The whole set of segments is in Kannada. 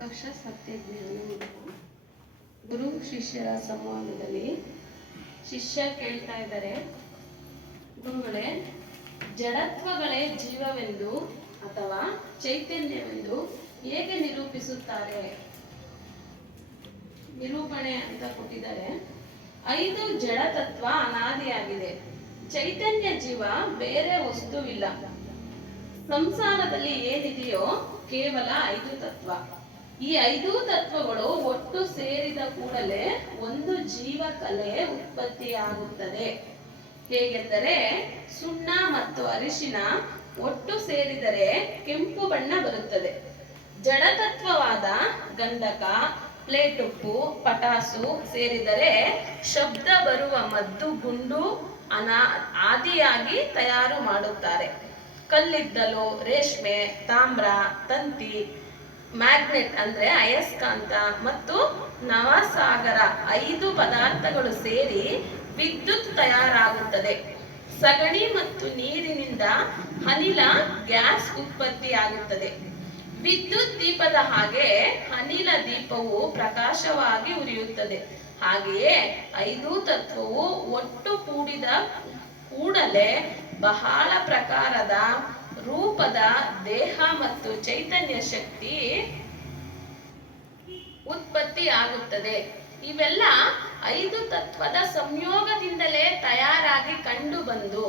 ಪಕ್ಷ ಸತ್ಯಜ್ಞಾನ. ಗುರು ಶಿಷ್ಯರ ಸಂವಾದದಲ್ಲಿ ಶಿಷ್ಯ ಕೇಳ್ತಾ ಇದ್ದಾರೆ, ಗುರುಗಳೇ, ಜಡತ್ವಗಳೇ ಜೀವವೆಂದು ಅಥವಾ ಚೈತನ್ಯವೆಂದು ಹೇಗೆ ನಿರೂಪಿಸುತ್ತಾರೆ? ನಿರೂಪಣೆ ಅಂತ ಕೊಟ್ಟಿದ್ದಾರೆ. 5 ಜಡತತ್ವ ಅನಾದಿಯಾಗಿದೆ. ಚೈತನ್ಯ ಜೀವ ಬೇರೆ ವಸ್ತುವಿಲ್ಲ. ಸಂಸಾರದಲ್ಲಿ ಏನಿದೆಯೋ ಕೇವಲ 5 ತತ್ವ. ಈ 5 ತತ್ವಗಳು ಒಟ್ಟು ಸೇರಿದ ಕೂಡಲೇ ಒಂದು ಜೀವಕಲೆ ಉತ್ಪತ್ತಿಯಾಗುತ್ತದೆ. ಹೇಗೆಂದರೆ, ಸುಣ್ಣ ಮತ್ತು ಅರಿಶಿನ ಒಟ್ಟು ಸೇರಿದರೆ ಕೆಂಪು ಬಣ್ಣ ಬರುತ್ತದೆ. ಜಡತತ್ವವಾದ ಗಂಧಕ, ಪ್ಲೇಟ್ ಉಪ್ಪು, ಪಟಾಸು ಸೇರಿದರೆ ಶಬ್ದ ಬರುವ ಮದ್ದು ಗುಂಡು ಆದಿಯಾಗಿ ತಯಾರು ಮಾಡುತ್ತಾರೆ. ಕಲ್ಲಿದ್ದಲು, ರೇಷ್ಮೆ, ತಾಮ್ರ, ತಂತಿ, ಮ್ಯಾಗ್ನೆಟ್ ಅಂದ್ರೆ ಅಯಸ್ಕಾಂತ ಮತ್ತು ನವಸಾಗರ 5 ಪದಾರ್ಥಗಳು ಸೇರಿ ವಿದ್ಯುತ್ ತಯಾರಾಗುತ್ತದೆ. ಸಗಣಿ ಮತ್ತು ನೀರಿನಿಂದ ಅನಿಲ ಗ್ಯಾಸ್ ಉತ್ಪತ್ತಿಯಾಗುತ್ತದೆ. ವಿದ್ಯುತ್ ದೀಪದ ಹಾಗೆ ಅನಿಲ ದೀಪವು ಪ್ರಕಾಶವಾಗಿ ಉರಿಯುತ್ತದೆ. ಹಾಗೆಯೇ 5 ತತ್ವವು ಒಟ್ಟು ಕೂಡಿದ ಕೂಡಲೇ ಬಹಳ ಪ್ರಕಾರದ ರೂಪದ ದೇಹ ಮತ್ತು ಚೈತನ್ಯ ಶಕ್ತಿ ಉತ್ಪತ್ತಿ ಆಗುತ್ತದೆ. ಇವೆಲ್ಲ 5 ತತ್ವದ ಸಂಯೋಗದಿಂದಲೇ ತಯಾರಾಗಿ ಕಂಡು ಬಂದು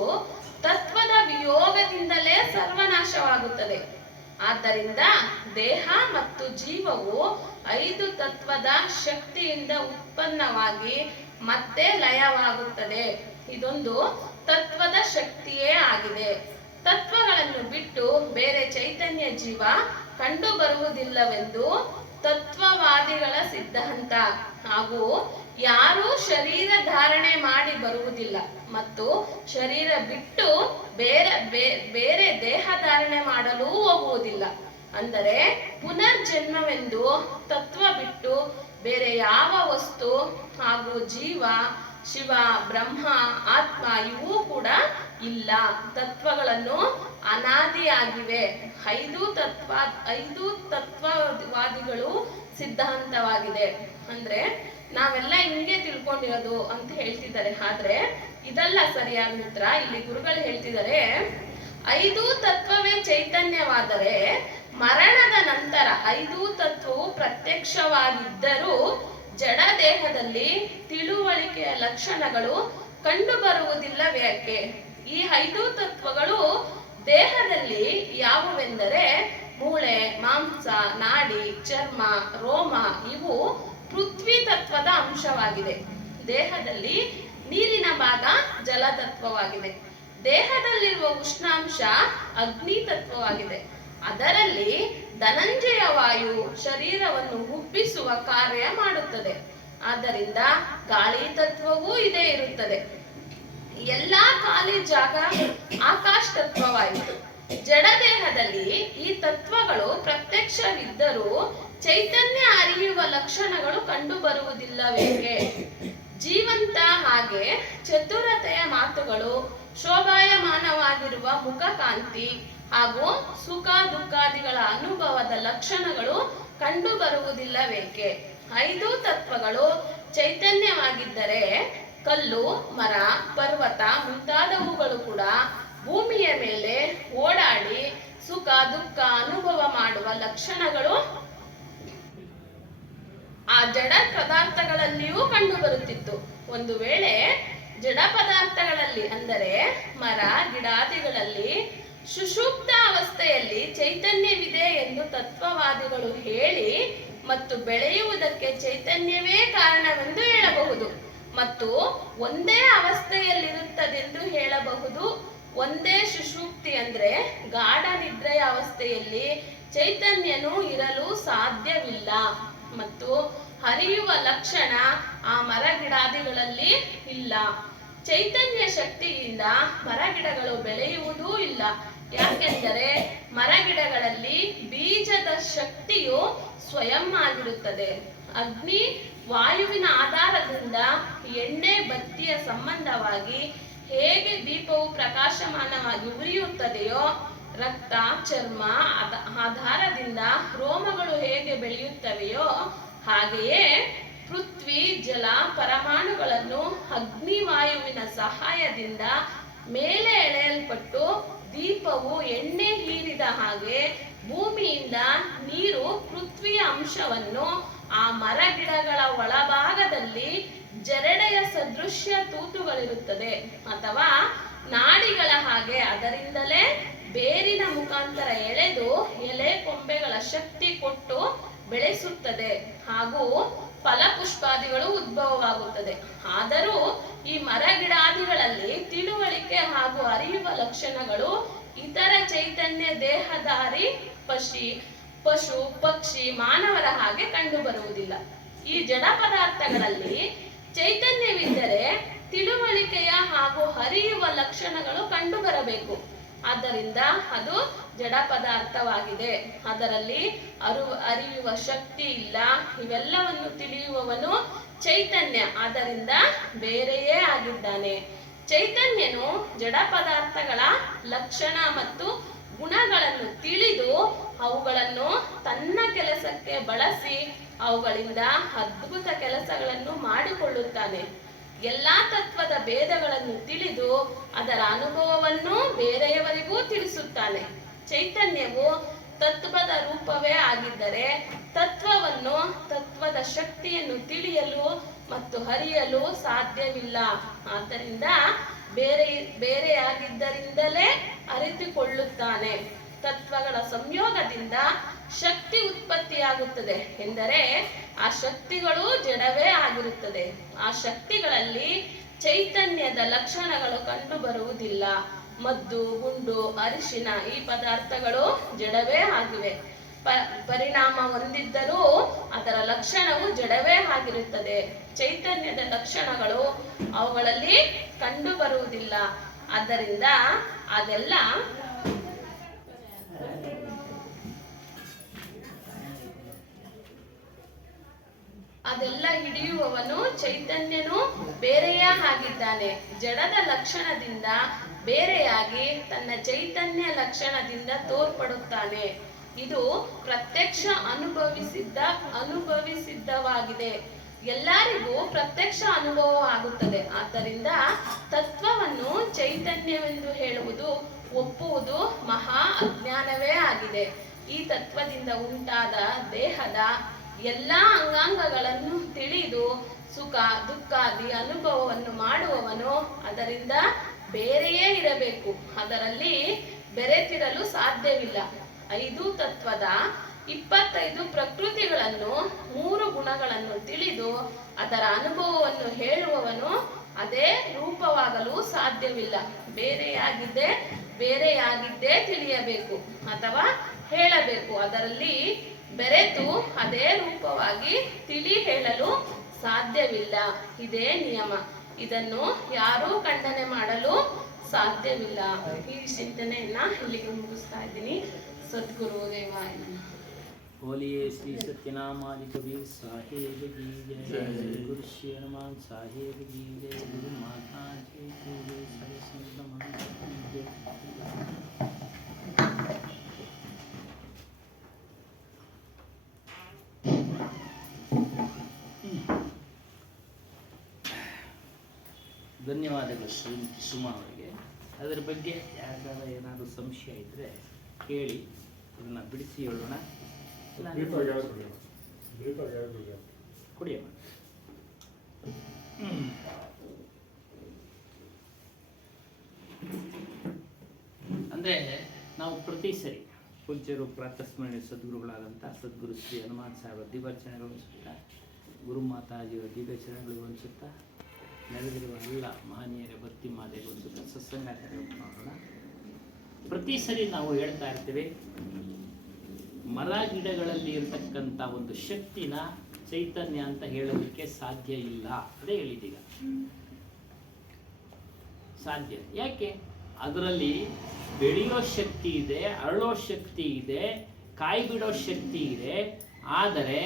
ತತ್ವದ ವಿಯೋಗದಿಂದಲೇ ಸರ್ವನಾಶವಾಗುತ್ತದೆ. ಆದ್ದರಿಂದ ದೇಹ ಮತ್ತು ಜೀವವು 5 ತತ್ವದ ಶಕ್ತಿಯಿಂದ ಉತ್ಪನ್ನವಾಗಿ ಮತ್ತೆ ಲಯವಾಗುತ್ತದೆ. ಇದೊಂದು ತತ್ವದ ಶಕ್ತಿಯೇ ಆಗಿದೆ. ತತ್ವಗಳನ್ನು ಬಿಟ್ಟು ಬೇರೆ ಚೈತನ್ಯ ಜೀವ ಕಂಡು ಬರುವುದಿಲ್ಲವೆಂದು ತತ್ವವಾದಿಗಳ ಸಿದ್ಧಾಂತ. ಹಾಗೂ ಯಾರೂ ಶರೀರ ಧಾರಣೆ ಮಾಡಿ ಬರುವುದಿಲ್ಲ ಮತ್ತು ಶರೀರ ಬಿಟ್ಟು ಬೇರೆ ದೇಹ ಧಾರಣೆ ಮಾಡಲು ಹೋಗುವುದಿಲ್ಲ. ಅಂದರೆ ಪುನರ್ಜನ್ಮವೆಂದು ತತ್ವ ಬಿಟ್ಟು ಬೇರೆ ಯಾವ ವಸ್ತು ಹಾಗೂ ಜೀವ, ಶಿವ, ಬ್ರಹ್ಮ, ಆತ್ಮ ಇವೂ ಕೂಡ ಇಲ್ಲ. ತತ್ವಗಳನ್ನು ಅನಾದಿಯಾಗಿವೆ. 5 ತತ್ವವಾದಿಗಳು ಸಿದ್ಧಾಂತವಾಗಿದೆ. ಅಂದ್ರೆ ನಾವೆಲ್ಲ ಹಿಂಗೆ ತಿಳ್ಕೊಂಡಿರೋದು ಅಂತ ಹೇಳ್ತಿದ್ದಾರೆ. ಆದ್ರೆ ಇದೆಲ್ಲ ಸರಿಯಾದ ಉತ್ತರ. ಇಲ್ಲಿ ಗುರುಗಳು ಹೇಳ್ತಿದ್ದಾರೆ, 5 ತತ್ವವೇ ಚೈತನ್ಯವಾದರೆ ಮರಣದ ನಂತರ 5 ತತ್ವವು ಪ್ರತ್ಯಕ್ಷವಾಗಿದ್ದರೂ ಜಡ ದೇಹದಲ್ಲಿ ತಿಳುವಳಿಕೆಯ ಲಕ್ಷಣಗಳು ಕಂಡು ಬರುವುದಿಲ್ಲವೇಕೆ? ಈ 5 ತತ್ವಗಳು ದೇಹದಲ್ಲಿ ಯಾವುವೆಂದರೆ ಮೂಳೆ, ಮಾಂಸ, ನಾಡಿ, ಚರ್ಮ, ರೋಮ ಇವು ಪೃಥ್ವಿ ತತ್ವದ ಅಂಶವಾಗಿದೆ. ದೇಹದಲ್ಲಿ ನೀರಿನ ಭಾಗ ಜಲತತ್ವವಾಗಿದೆ. ದೇಹದಲ್ಲಿರುವ ಉಷ್ಣಾಂಶ ಅಗ್ನಿ ತತ್ವವಾಗಿದೆ. ಅದರಲ್ಲಿ ಧನಂಜಯ ವಾಯು ಶರೀರವನ್ನು ಉಬ್ಬಿಸುವ ಕಾರ್ಯ ಮಾಡುತ್ತದೆ. ಆದ್ದರಿಂದ ಗಾಳಿ ತತ್ವವೂ ಇದೇ ಇರುತ್ತದೆ. ಎಲ್ಲಾ ಖಾಲಿ ಜಾಗ ಆಕಾಶ ತತ್ವವಾಯಿತು. ಜಡದೇಹದಲ್ಲಿ ಈ ತತ್ವಗಳು ಪ್ರತ್ಯಕ್ಷವಿದ್ದರೂ ಚೈತನ್ಯ ಅರಿಯುವ ಲಕ್ಷಣಗಳು ಕಂಡು ಬರುವುದಿಲ್ಲವೇಕೆ? ಜೀವಂತ ಹಾಗೆ ಚತುರತೆಯ ಮಾತುಗಳು, ಶೋಭಾಯಮಾನವಾಗಿರುವ ಮುಖಕಾಂತಿ ಹಾಗೂ ಸುಖ ದುಃಖಾದಿಗಳ ಅನುಭವದ ಲಕ್ಷಣಗಳು ಕಂಡು ಬರುವುದಿಲ್ಲವೇಕೆ? 5 ತತ್ವಗಳು ಚೈತನ್ಯವಾಗಿದ್ದರೆ ಕಲ್ಲು, ಮರ, ಪರ್ವತ ಮುಂತಾದವುಗಳು ಕೂಡ ಭೂಮಿಯ ಮೇಲೆ ಓಡಾಡಿ ಸುಖ ದುಃಖ ಅನುಭವ ಮಾಡುವ ಲಕ್ಷಣಗಳು ಆ ಜಡ ಪದಾರ್ಥಗಳಲ್ಲಿಯೂ ಕಂಡು ಬರುತ್ತಿತ್ತು. ಒಂದು ವೇಳೆ ಜಡ ಪದಾರ್ಥಗಳಲ್ಲಿ ಅಂದರೆ ಮರ ಗಿಡಾದಿಗಳಲ್ಲಿ ಸುಷುಪ್ತ ಅವಸ್ಥೆಯಲ್ಲಿ ಚೈತನ್ಯವಿದೆ ಎಂದು ತತ್ವವಾದಿಗಳು ಹೇಳಿ ಮತ್ತು ಬೆಳೆಯುವುದಕ್ಕೆ ಚೈತನ್ಯವೇ ಕಾರಣವೆಂದು ಹೇಳಬಹುದು ಮತ್ತು ಒಂದೇ ಅವಸ್ಥೆಯಲ್ಲಿರುತ್ತದೆಂದು ಹೇಳಬಹುದು. ಒಂದೇ ಸುಷುಪ್ತಿ ಅಂದ್ರೆ ಗಾಢ ನಿದ್ರೆಯ ಅವಸ್ಥೆಯಲ್ಲಿ ಚೈತನ್ಯನು ಇರಲು ಸಾಧ್ಯವಿಲ್ಲ ಮತ್ತು ಹರಿಯುವ ಲಕ್ಷಣ ಆ ಮರಗಿಡಾದಿಗಳಲ್ಲಿ ಇಲ್ಲ. ಚೈತನ್ಯ ಶಕ್ತಿಯಿಂದ ಮರಗಿಡಗಳು ಬೆಳೆಯುವುದೂ ಇಲ್ಲ. ಯಾಕೆಂದರೆ ಮರಗಿಡಗಳಲ್ಲಿ ಬೀಜದ ಶಕ್ತಿಯು ಸ್ವಯಂ ಆಗಿರುತ್ತದೆ. ಅಗ್ನಿ ವಾಯುವಿನ ಆಧಾರದಿಂದ ಎಣ್ಣೆ ಬತ್ತಿಯ ಸಂಬಂಧವಾಗಿ ಹೇಗೆ ದೀಪವು ಪ್ರಕಾಶಮಾನವಾಗಿ ಉರಿಯುತ್ತದೆಯೋ ರಕ್ತ, ಚರ್ಮ ಆಧಾರದಿಂದ ರೋಮಗಳು ಹೇಗೆ ಬೆಳೆಯುತ್ತವೆಯೋ ಹಾಗೆಯೇ ಪೃಥ್ವಿ, ಜಲ, ಪರಮಾಣುಗಳನ್ನು ಅಗ್ನಿವಾಯುವಿನ ಸಹಾಯದಿಂದ ಮೇಲೆ ಎಳೆಯಲ್ಪಟ್ಟು ದೀಪವು ಎಣ್ಣೆ ಹೀರಿದ ಹಾಗೆ ಭೂಮಿಯಿಂದ ನೀರು ಪೃಥ್ವಿಯ ಅಂಶವನ್ನು ಆ ಮರ ಗಿಡಗಳ ಒಳಭಾಗದಲ್ಲಿ ಜರಡೆಯ ಸದೃಶ್ಯ ತೂತುಗಳಿರುತ್ತದೆ ಅಥವಾ ನಾಡಿಗಳ ಹಾಗೆ ಅದರಿಂದಲೇ ಬೇರಿನ ಮುಖಾಂತರ ಎಳೆದು ಎಲೆ ಕೊಂಬೆಗಳ ಶಕ್ತಿ ಕೊಟ್ಟು ಬೆಳೆಸುತ್ತದೆ ಹಾಗೂ ಫಲಪುಷ್ಪಾದಿಗಳು ಉದ್ಭವವಾಗುತ್ತದೆ. ಆದರೂ ಈ ಮರಗಿಡಾದಿಗಳಲ್ಲಿ ತಿಳುವಳಿಕೆ ಹಾಗೂ ಅರಿಯುವ ಲಕ್ಷಣಗಳು ಇತರ ಚೈತನ್ಯ ದೇಹಧಾರಿ ಪಶು, ಪಕ್ಷಿ, ಮಾನವರ ಹಾಗೆ ಕಂಡುಬರುವುದಿಲ್ಲ. ಈ ಜಡ ಪದಾರ್ಥಗಳಲ್ಲಿ ಚೈತನ್ಯವಿದ್ದರೆ ತಿಳುವಳಿಕೆಯ ಹಾಗೂ ಅರಿಯುವ ಲಕ್ಷಣಗಳು ಕಂಡುಬರಬೇಕು. ಆದ್ದರಿಂದ ಅದು ಜಡ ಪದಾರ್ಥವಾಗಿದೆ. ಅದರಲ್ಲಿ ಅರಿಯುವ ಶಕ್ತಿ ಇಲ್ಲ. ಇವೆಲ್ಲವನ್ನು ತಿಳಿಯುವವನು ಚೈತನ್ಯ, ಆದ್ದರಿಂದ ಬೇರೆಯೇ ಆಗಿದ್ದಾನೆ. ಚೈತನ್ಯನು ಜಡ ಪದಾರ್ಥಗಳ ಲಕ್ಷಣ ಮತ್ತು ಗುಣಗಳನ್ನು ತಿಳಿದು ಅವುಗಳನ್ನು ತನ್ನ ಕೆಲಸಕ್ಕೆ ಬಳಸಿ ಅವುಗಳಿಂದ ಅದ್ಭುತ ಕೆಲಸಗಳನ್ನು ಮಾಡಿಕೊಳ್ಳುತ್ತಾನೆ. ಎಲ್ಲಾ ತತ್ವದ ಭೇದಗಳನ್ನು ತಿಳಿದು ಅದರ ಅನುಭವವನ್ನು ಬೇರೆಯವರಿಗೂ ತಿಳಿಸುತ್ತಾನೆ. ಚೈತನ್ಯವು ತತ್ವದ ರೂಪವೇ ಆಗಿದ್ದರೆ ತತ್ವದ ಶಕ್ತಿಯನ್ನು ತಿಳಿಯಲು ಮತ್ತು ಅರಿಯಲು ಸಾಧ್ಯವಿಲ್ಲ. ಆದ್ದರಿಂದ ಬೇರೆಯಾಗಿದ್ದರಿಂದಲೇ ಅರಿತುಕೊಳ್ಳುತ್ತಾನೆ. ತತ್ವಗಳ ಸಂಯೋಗದಿಂದ ಶಕ್ತಿ ಉತ್ಪತ್ತಿಯಾಗುತ್ತದೆ ಎಂದರೆ ಆ ಶಕ್ತಿಗಳು ಜಡವೇ ಆಗಿರುತ್ತದೆ. ಆ ಶಕ್ತಿಗಳಲ್ಲಿ ಚೈತನ್ಯದ ಲಕ್ಷಣಗಳು ಕಂಡು ಬರುವುದಿಲ್ಲ. ಮದ್ದು, ಗುಂಡು, ಅರಿಶಿನ ಈ ಪದಾರ್ಥಗಳು ಜಡವೇ ಆಗಿವೆ. ಪರಿಣಾಮ ಹೊಂದಿದ್ದರೂ ಅದರ ಲಕ್ಷಣವು ಜಡವೇ ಆಗಿರುತ್ತದೆ. ಚೈತನ್ಯದ ಲಕ್ಷಣಗಳು ಅವುಗಳಲ್ಲಿ ಕಂಡು ಬರುವುದಿಲ್ಲ. ಆದ್ದರಿಂದ ಅದೆಲ್ಲ ಹಿಡಿಯುವವನು ಚೈತನ್ಯನು ಬೇರೆಯೇ ಆಗಿದ್ದಾನೆ. ಜಡದ ಲಕ್ಷಣದಿಂದ ಬೇರೆಯಾಗಿ ತನ್ನ ಚೈತನ್ಯ ಲಕ್ಷಣದಿಂದ ತೋರ್ಪಡುತ್ತಾನೆ. ಇದು ಪ್ರತ್ಯಕ್ಷ ಅನುಭವಿಸಿದ್ದವಾಗಿದೆ. ಎಲ್ಲರಿಗೂ ಪ್ರತ್ಯಕ್ಷ ಅನುಭವ ಆಗುತ್ತದೆ. ಆದ್ದರಿಂದ ತತ್ವವನ್ನು ಚೈತನ್ಯವೆಂದು ಹೇಳುವುದು, ಒಪ್ಪುವುದು ಮಹಾ ಅಜ್ಞಾನವೇ ಆಗಿದೆ. ಈ ತತ್ವದಿಂದ ಉಂಟಾದ ದೇಹದ ಎಲ್ಲ ಅಂಗಾಂಗಗಳನ್ನು ತಿಳಿದು ಸುಖ ದುಃಖಾದಿ ಅನುಭವವನ್ನು ಮಾಡುವವನು ಅದರಿಂದ ಬೇರೆಯೇ ಇರಬೇಕು. ಅದರಲ್ಲಿ ಬೆರೆತಿರಲು ಸಾಧ್ಯವಿಲ್ಲ. 5 ತತ್ವದ 25 ಪ್ರಕೃತಿಗಳನ್ನು 3 ಗುಣಗಳನ್ನು ತಿಳಿದು ಅದರ ಅನುಭವವನ್ನು ಹೇಳುವವನು ಅದೇ ರೂಪವಾಗಲು ಸಾಧ್ಯವಿಲ್ಲ. ಬೇರೆಯಾಗಿದ್ದೇ ತಿಳಿಯಬೇಕು ಅಥವಾ ಹೇಳಬೇಕು. ಅದರಲ್ಲಿ ಬೆರೆತು ಅದೇ ರೂಪವಾಗಿ ತಿಳಿ ಹೇಳಲು ಸಾಧ್ಯವಿಲ್ಲ. ಇದೇ ನಿಯಮ. ಇದನ್ನು ಯಾರೂ ಖಂಡನೆ ಮಾಡಲು ಸಾಧ್ಯವಿಲ್ಲ. ಈ ಚಿಂತನೆಯನ್ನ ಇಲ್ಲಿಗೆ ಮುಗಿಸ್ತಾ ಇದ್ದೀನಿ. सद्गुरुदेव बोलिए श्री सत्यनामादि कबीर साहेब की जय। गुरु श्री हनुमान साहेब की जय। गुरु माता जी की जय। सारे संत महात्मा की जय। ಧನ್ಯವಾದಗಳು ಶ್ರೀಮತಿ ಸುಮಾ ಅವರಿಗೆ. ಅದರ ಬಗ್ಗೆ ಯಾರಿಗಾರ ಏನಾದರೂ ಸಂಶಯ ಇದ್ದರೆ ಕೇಳಿ, ಇದನ್ನು ಬಿಡಿಸಿ ಹೇಳೋಣ. ಕುಡಿಯಮ್ಮ. ಅಂದರೆ ನಾವು ಪ್ರತಿ ಸರಿ ಪೂಜ್ಯರು ಪ್ರಾತಸ್ಮರಣೆ ಸದ್ಗುರುಗಳಾದಂಥ ಸದ್ಗುರು ಶ್ರೀ ಹನುಮಾನ್ ಸಾಹೇಬರ ದಿವ್ಯಚರಣೆಗಳು ಅನಿಸುತ್ತಾ, ಗುರು ಮಾತಾಜಿಯವರ ದಿವ್ಯಚರಣೆಗಳು ಅನಿಸುತ್ತಾ, ನೆರೆದಿರುವ ಎಲ್ಲ ಮಹನೀಯರ ಭಕ್ತಿ ಮಾತೆಗಳು ಅನಿಸುತ್ತಾ ಸತ್ಸಂಗ ಮಾಡೋಣ. ಪ್ರತಿ ಸರಿ ನಾವು ಹೇಳ್ತಾ ಇರ್ತೇವೆ, ಮರ ಗಿಡಗಳಲ್ಲಿ ಇರತಕ್ಕಂಥ ಒಂದು ಶಕ್ತಿನ ಚೈತನ್ಯ ಅಂತ ಹೇಳೋದಕ್ಕೆ ಸಾಧ್ಯ ಇಲ್ಲ. ಅದೇ ಹೇಳಿದೀಗ ಸಾಧ್ಯ. ಯಾಕೆ? ಅದರಲ್ಲಿ ಬೆಳೆಯೋ ಶಕ್ತಿ ಇದೆ, ಅರಳೋ ಶಕ್ತಿ ಇದೆ, ಕಾಯಿ ಬಿಡೋ ಶಕ್ತಿ ಇದೆ. ಆದರೆ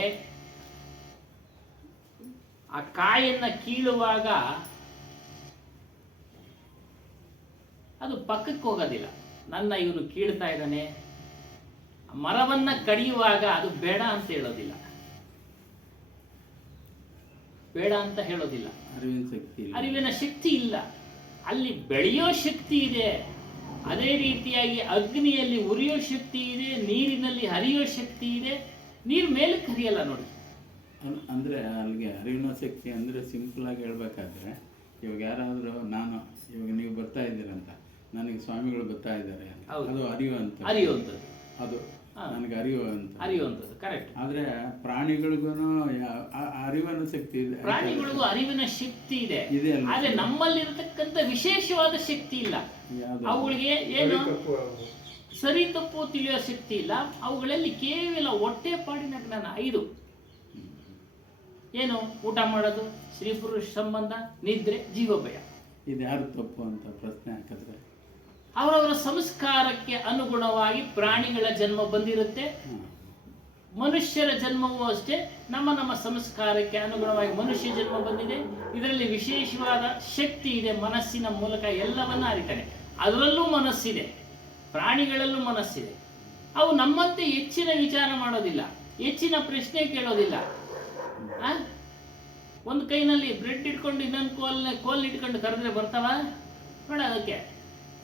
ಆ ಕಾಯನ್ನು ಕೀಳುವಾಗ ಅದು ಪಕ್ಕಕ್ಕೆ ಹೋಗೋದಿಲ್ಲ. ನನ್ನ ಇವನು ಕೀಳ್ತಾ ಇದ್ದಾನೆ. ಮರವನ್ನ ಕಡಿಯುವಾಗ ಅದು ಬೇಡ ಅಂತ ಹೇಳೋದಿಲ್ಲ, ಬೇಡ ಅಂತ ಹೇಳೋದಿಲ್ಲ. ಅರಿವಿನ ಶಕ್ತಿ ಇಲ್ಲ, ಅಲ್ಲಿ ಬೆಳೆಯೋ ಶಕ್ತಿ ಇದೆ. ಅದೇ ರೀತಿಯಾಗಿ ಅಗ್ನಿಯಲ್ಲಿ ಉರಿಯೋ ಶಕ್ತಿ ಇದೆ, ನೀರಿನಲ್ಲಿ ಹರಿಯೋ ಶಕ್ತಿ ಇದೆ. ನೀರು ಮೇಲಕ್ಕೆ ಹರಿಯಲ್ಲ ನೋಡಿ. ಅಂದರೆ ಅಲ್ಲಿಗೆ ಅರಿವಿನ ಶಕ್ತಿ ಅಂದರೆ ಸಿಂಪಲ್ ಆಗಿ ಹೇಳ್ಬೇಕಾದ್ರೆ, ಇವಾಗ ಯಾರಾದರೂ ಇವಾಗ ನೀವು ಬರ್ತಾ ಇದ್ದೀರಂತ, ನನಗೆ ಸ್ವಾಮಿಗಳು ಬರ್ತಾ ಇದ್ದಾರೆ, ಅದು ಅರಿಯುವಂಥದ್ದು, ಅದು ನನಗೆ ಅರಿಯುವಂಥದ್ದು ಕರೆಕ್ಟ್. ಆದರೆ ಪ್ರಾಣಿಗಳಿಗೂ ಅರಿವಿನ ಶಕ್ತಿ ಇದೆ, ಪ್ರಾಣಿಗಳಿಗೂ ಅರಿವಿನ ಶಕ್ತಿ ಇದೆ, ಆದರೆ ನಮ್ಮಲ್ಲಿರತಕ್ಕಂಥ ವಿಶೇಷವಾದ ಶಕ್ತಿ ಇಲ್ಲ. ಅವುಗಳಿಗೆ ಏನು ಸರಿ ತಪ್ಪು ತಿಳಿಯೋ ಶಕ್ತಿ ಇಲ್ಲ. ಅವುಗಳಲ್ಲಿ ಕೇವಲ ಹೊಟ್ಟೆ ಪಾಡಿನ ಜ್ಞಾನ 5. ಏನು ಊಟ ಮಾಡೋದು, ಸ್ತ್ರೀ ಪುರುಷ ಸಂಬಂಧ, ನಿದ್ರೆ, ಜೀವಭಯ. ಇದು ಯಾರು ತಪ್ಪು ಅಂತ ಪ್ರಶ್ನೆ ಹಾಕಿದ್ರೆ ಅವರವರ ಸಂಸ್ಕಾರಕ್ಕೆ ಅನುಗುಣವಾಗಿ ಪ್ರಾಣಿಗಳ ಜನ್ಮ ಬಂದಿರುತ್ತೆ, ಮನುಷ್ಯರ ಜನ್ಮವೂ ಅಷ್ಟೇ ನಮ್ಮ ಸಂಸ್ಕಾರಕ್ಕೆ ಅನುಗುಣವಾಗಿ ಮನುಷ್ಯ ಜನ್ಮ ಬಂದಿದೆ. ಇದರಲ್ಲಿ ವಿಶೇಷವಾದ ಶಕ್ತಿ ಇದೆ, ಮನಸ್ಸಿನ ಮೂಲಕ ಎಲ್ಲವನ್ನ ಅರಿತಾನೆ. ಅದರಲ್ಲೂ ಮನಸ್ಸಿದೆ, ಪ್ರಾಣಿಗಳಲ್ಲೂ ಮನಸ್ಸಿದೆ. ಅವು ನಮ್ಮಂತೆ ಹೆಚ್ಚಿನ ವಿಚಾರ ಮಾಡೋದಿಲ್ಲ, ಹೆಚ್ಚಿನ ಪ್ರಶ್ನೆ ಕೇಳೋದಿಲ್ಲ. ಒಂದು ಕೈನಲ್ಲಿ ಬ್ರೆಡ್ ಇಟ್ಕೊಂಡು ಇನ್ನೊಂದು ಕೋಲ್ ಇಟ್ಕೊಂಡು ಕರೆದ್ರೆ ಬರ್ತಾವ ನೋಡ. ಅದಕ್ಕೆ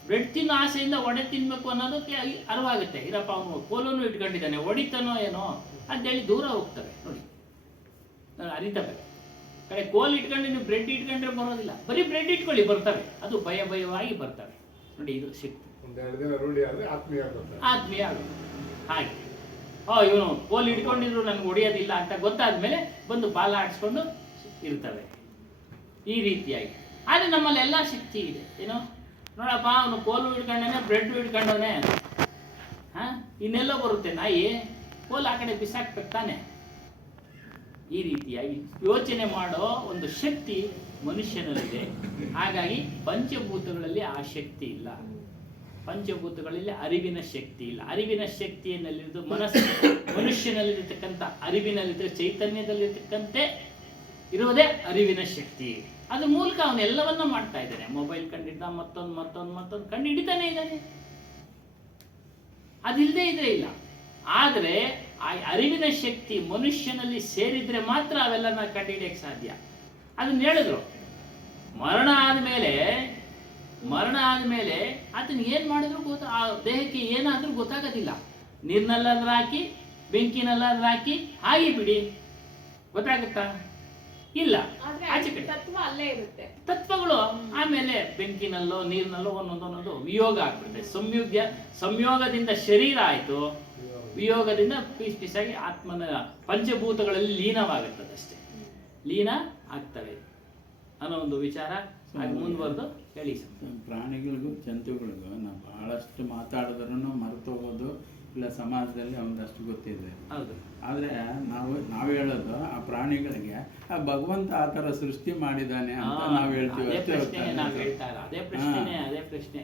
ಬ್ರೆಡ್ ತಿನ್ನೋ ಆಸೆಯಿಂದ ಒಡೆ ತಿನ್ಬೇಕು ಅನ್ನೋದಕ್ಕೆ ಅರಿವಾಗುತ್ತೆ. ಇರಪ್ಪ ಅವನು ಕೋಲನ್ನು ಇಟ್ಕೊಂಡಿದ್ದಾನೆ, ಹೊಡಿತಾನೋ ಏನೋ ಅಂತೇಳಿ ದೂರ ಹೋಗ್ತವೆ ನೋಡಿ, ಅರಿತವೆ. ಕಡೆ ಕೋಲ್ ಇಟ್ಕೊಂಡು ನೀವು ಬ್ರೆಡ್ ಇಟ್ಕೊಂಡ್ರೆ ಬರೋದಿಲ್ಲ, ಬರೀ ಬ್ರೆಡ್ ಇಟ್ಕೊಳ್ಳಿ ಬರ್ತವೆ, ಅದು ಭಯವಾಗಿ ಬರ್ತವೆ ನೋಡಿ. ಇದು ಶಕ್ತಿ ಆತ್ಮೀಯ ಆಗುತ್ತೆ. ಹಾಗೆ ಇವನು ಕೋಲ್ ಇಟ್ಕೊಂಡಿದ್ರು ನನ್ಗೆ ಹೊಡೆಯೋದಿಲ್ಲ ಅಂತ ಗೊತ್ತಾದ್ಮೇಲೆ ಬಂದು ಬಾಲ ಆಡಿಸ್ಕೊಂಡು ಇರ್ತವೆ ಈ ರೀತಿಯಾಗಿ. ಆದರೆ ನಮ್ಮಲ್ಲಿ ಎಲ್ಲ ಶಕ್ತಿ ಇದೆ. ಏನೋ ನೋಡಪ್ಪ, ಅವನು ಕೋಲು ಹಿಡ್ಕೊಂಡವನೆ, ಬ್ರೆಡ್ ಹಿಡ್ಕೊಂಡವನೆ, ಇನ್ನೆಲ್ಲ ಬರುತ್ತೆ. ನಾಯಿ ಕೋಲ್ ಆ ಕಡೆ ಬಿಸಾಕ್ಬೇಕು ತಾನೆ. ಈ ರೀತಿಯಾಗಿ ಯೋಚನೆ ಮಾಡೋ ಒಂದು ಶಕ್ತಿ ಮನುಷ್ಯನಲ್ಲಿದೆ. ಹಾಗಾಗಿ ಪಂಚಭೂತಗಳಲ್ಲಿ ಆ ಶಕ್ತಿ ಇಲ್ಲ, ಪಂಚಭೂತಗಳಲ್ಲಿ ಅರಿವಿನ ಶಕ್ತಿ ಇಲ್ಲ. ಅರಿವಿನ ಶಕ್ತಿಯಲ್ಲಿದ್ದು ಮನುಷ್ಯನಲ್ಲಿರ್ತಕ್ಕಂಥ ಅರಿವಿನಲ್ಲಿದ್ದ ಚೈತನ್ಯದಲ್ಲಿರ್ತಕ್ಕಂತೆ ಇರುವುದೇ ಅರಿವಿನ ಶಕ್ತಿ. ಅದ್ರ ಮೂಲಕ ಅವನೆಲ್ಲವನ್ನ ಮಾಡ್ತಾ ಇದ್ದಾನೆ. ಮೊಬೈಲ್ ಕಂಡಿದ್ದ, ಮತ್ತೊಂದು ಕಂಡು ಹಿಡಿತಾನೆ ಇದ್ದಾನೆ, ಅದಿಲ್ಲದೆ ಇದ್ರೆ ಇಲ್ಲ. ಆದರೆ ಆ ಅರಿವಿನ ಶಕ್ತಿ ಮನುಷ್ಯನಲ್ಲಿ ಸೇರಿದ್ರೆ ಮಾತ್ರ ಅವೆಲ್ಲನ ಕಂಡು ಹಿಡಿಯಕ್ಕೆ ಸಾಧ್ಯ. ಅದನ್ನ ಹೇಳಿದ್ರು, ಮರಣ ಆದ್ಮೇಲೆ ಆತನ ಏನ್ ಮಾಡಿದ್ರು ಆ ದೇಹಕ್ಕೆ ಏನಾದ್ರೂ ಗೊತ್ತಾಗೋದಿಲ್ಲ. ನೀರ್ನಲ್ಲಾದ್ರೂ ಹಾಕಿ, ಬೆಂಕಿನಲ್ಲಾದ್ರೂ ಹಾಕಿ ಹಾಗೆ ಬಿಡಿ, ಗೊತ್ತಾಗುತ್ತಾ? ಇಲ್ಲ. ಆಚೆ ಕಡೆ ತತ್ವ ಅಲ್ಲೇ ಇರುತ್ತೆ. ತತ್ವಗಳು ಆಮೇಲೆ ಬೆಂಕಿನಲ್ಲೋ ನೀರಿನಲ್ಲೋ ಒಂದೊಂದೊಂದೊಂದು ವಿಯೋಗ ಆಗ್ಬಿಡುತ್ತೆ. ಸಂಯೋಗದಿಂದ ಶರೀರ ಆಯ್ತು, ವಿಯೋಗದಿಂದ ಪೀಸಾಗಿ ಆತ್ಮನ ಪಂಚಭೂತಗಳಲ್ಲಿ ಲೀನವಾಗುತ್ತದೆ ಅಷ್ಟೇ, ಲೀನ ಆಗ್ತವೆ ಅನ್ನೋ ಒಂದು ವಿಚಾರ ಮುಂದುವರೆದು ಹೇಳಿ. ಪ್ರಾಣಿಗಳಿಗೂ ಜಂತುಗಳಿಗೂ ನಾವು ಬಹಳಷ್ಟು ಮಾತಾಡಿದ್ರೂ ಮರೆತೋಗೋದು ಇಲ್ಲ, ಸಮಾಜದಲ್ಲಿ ಒಂದಷ್ಟು ಗೊತ್ತಿದೆ. ಹೌದು. ಆದರೆ ನಾವು ಹೇಳೋದು ಆ ಪ್ರಾಣಿಗಳಿಗೆ ಆ ಭಗವಂತ ಆ ಥರ ಸೃಷ್ಟಿ ಮಾಡಿದ್ದಾನೆ ಅಂತ ನಾವು ಹೇಳ್ತೀವಿ. ಅದೇ ಪ್ರಶ್ನೆ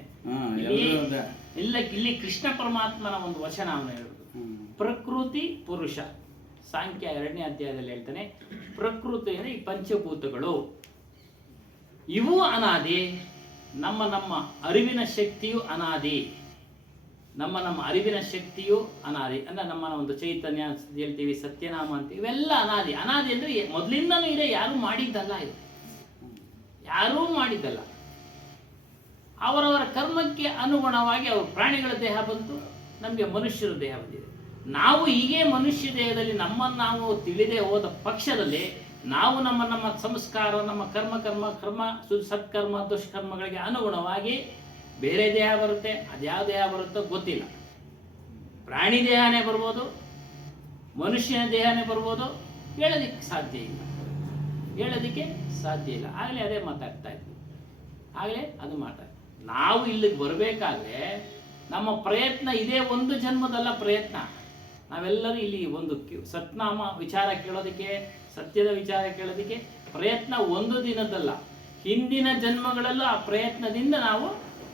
ಇಲ್ಲಿ ಕೃಷ್ಣ ಪರಮಾತ್ಮನ ಒಂದು ವಚನ ಅವನು ಹೇಳುದು, ಪ್ರಕೃತಿ ಪುರುಷ. ಸಾಂಖ್ಯ 2ನೇ ಅಧ್ಯಾಯದಲ್ಲಿ ಹೇಳ್ತಾನೆ, ಪ್ರಕೃತಿ ಅಂದರೆ ಈ ಪಂಚಭೂತಗಳು ಇವು ಅನಾದಿ, ನಮ್ಮ ಅರಿವಿನ ಶಕ್ತಿಯು ಅನಾದಿ, ನಮ್ಮ ಅರಿವಿನ ಶಕ್ತಿಯು ಅನಾದಿ. ಅಂದ್ರೆ ನಮ್ಮ ಒಂದು ಚೈತನ್ಯ ಹೇಳ್ತೀವಿ, ಸತ್ಯನಾಮ ಅಂತೀವಿ, ಇವೆಲ್ಲ ಅನಾದಿ. ಅನಾದಿ ಅಂದ್ರೆ ಮೊದಲಿಂದನೂ ಇದೆ, ಯಾರೂ ಮಾಡಿದ್ದಲ್ಲ. ಇದು ಯಾರೂ ಮಾಡಿದ್ದಲ್ಲ. ಅವರವರ ಕರ್ಮಕ್ಕೆ ಅನುಗುಣವಾಗಿ ಅವ್ರ ಪ್ರಾಣಿಗಳ ದೇಹ ಬಂತು, ನಮಗೆ ಮನುಷ್ಯರ ದೇಹ ಬಂದಿದೆ. ನಾವು ಹೀಗೆ ಮನುಷ್ಯ ದೇಹದಲ್ಲಿ ನಮ್ಮನ್ನು ನಾವು ತಿಳಿದೇ ಹೋದ ಪಕ್ಷದಲ್ಲಿ ನಾವು ನಮ್ಮ ಸಂಸ್ಕಾರ, ನಮ್ಮ ಕರ್ಮ ಸತ್ಕರ್ಮ ದುಷ್ಕರ್ಮಗಳಿಗೆ ಅನುಗುಣವಾಗಿ ಬೇರೆ ದೇಹ ಬರುತ್ತೆ. ಅದ್ಯಾವ ದೇಹ ಬರುತ್ತೋ ಗೊತ್ತಿಲ್ಲ. ಪ್ರಾಣಿ ದೇಹನೇ ಬರ್ಬೋದು, ಮನುಷ್ಯನ ದೇಹನೇ ಬರ್ಬೋದು, ಹೇಳೋದಕ್ಕೆ ಸಾಧ್ಯ ಇಲ್ಲ. ಆಗಲೇ ಅದೇ ಮಾತಾಡ್ತಾ ಇದ್ವಿ, ಆಗಲೇ ಅದು ಮಾತಾಡ್ತೀವಿ. ನಾವು ಇಲ್ಲಿಗೆ ಬರಬೇಕಾದ್ರೆ ನಮ್ಮ ಪ್ರಯತ್ನ ಇದೇ ಒಂದು ಜನ್ಮದಲ್ಲ ಪ್ರಯತ್ನ. ನಾವೆಲ್ಲರೂ ಇಲ್ಲಿ ಒಂದು ಸತ್ನಾಮ ವಿಚಾರ ಕೇಳೋದಕ್ಕೆ, ಸತ್ಯದ ವಿಚಾರ ಕೇಳೋದಕ್ಕೆ ಪ್ರಯತ್ನ ಒಂದು ದಿನದಲ್ಲ, ಹಿಂದಿನ ಜನ್ಮಗಳಲ್ಲೂ ಆ ಪ್ರಯತ್ನದಿಂದ ನಾವು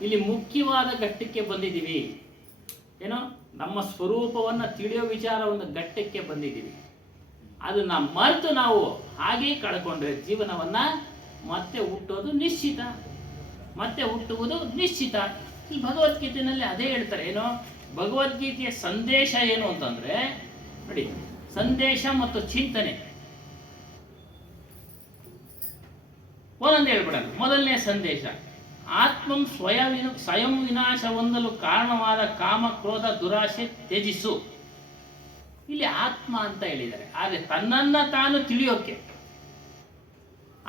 ಇಲ್ಲಿ ಮುಖ್ಯವಾದ ಘಟ್ಟಕ್ಕೆ ಬಂದಿದ್ದೀವಿ. ಏನೋ ನಮ್ಮ ಸ್ವರೂಪವನ್ನು ತಿಳಿಯೋ ವಿಚಾರ ಒಂದು ಘಟ್ಟಕ್ಕೆ ಬಂದಿದ್ದೀವಿ. ಅದನ್ನ ಮರೆತು ನಾವು ಹಾಗೆ ಕಳ್ಕೊಂಡ್ರೆ ಜೀವನವನ್ನ ಮತ್ತೆ ಹುಟ್ಟುವುದು ನಿಶ್ಚಿತ. ಈ ಭಗವದ್ಗೀತೆಯಲ್ಲಿ ಅದೇ ಹೇಳ್ತಾರೆ. ಏನು ಭಗವದ್ಗೀತೆಯ ಸಂದೇಶ ಏನು ಅಂತಂದ್ರೆ ನೋಡಿ, ಸಂದೇಶ ಮತ್ತು ಚಿಂತನೆ ಒಂದೊಂದು ಹೇಳ್ಬಿಡೋಣ. ಮೊದಲನೇ ಸಂದೇಶ, ಆತ್ಮಂ ಸ್ವಯಂ ವಿನಾಶ ಹೊಂದಲು ಕಾರಣವಾದ ಕಾಮ ಕ್ರೋಧ ದುರಾಶೆ ತ್ಯಜಿಸು. ಇಲ್ಲಿ ಆತ್ಮ ಅಂತ ಹೇಳಿದ್ದಾರೆ, ಆದರೆ ತನ್ನನ್ನ ತಾನು ತಿಳಿಯೋಕೆ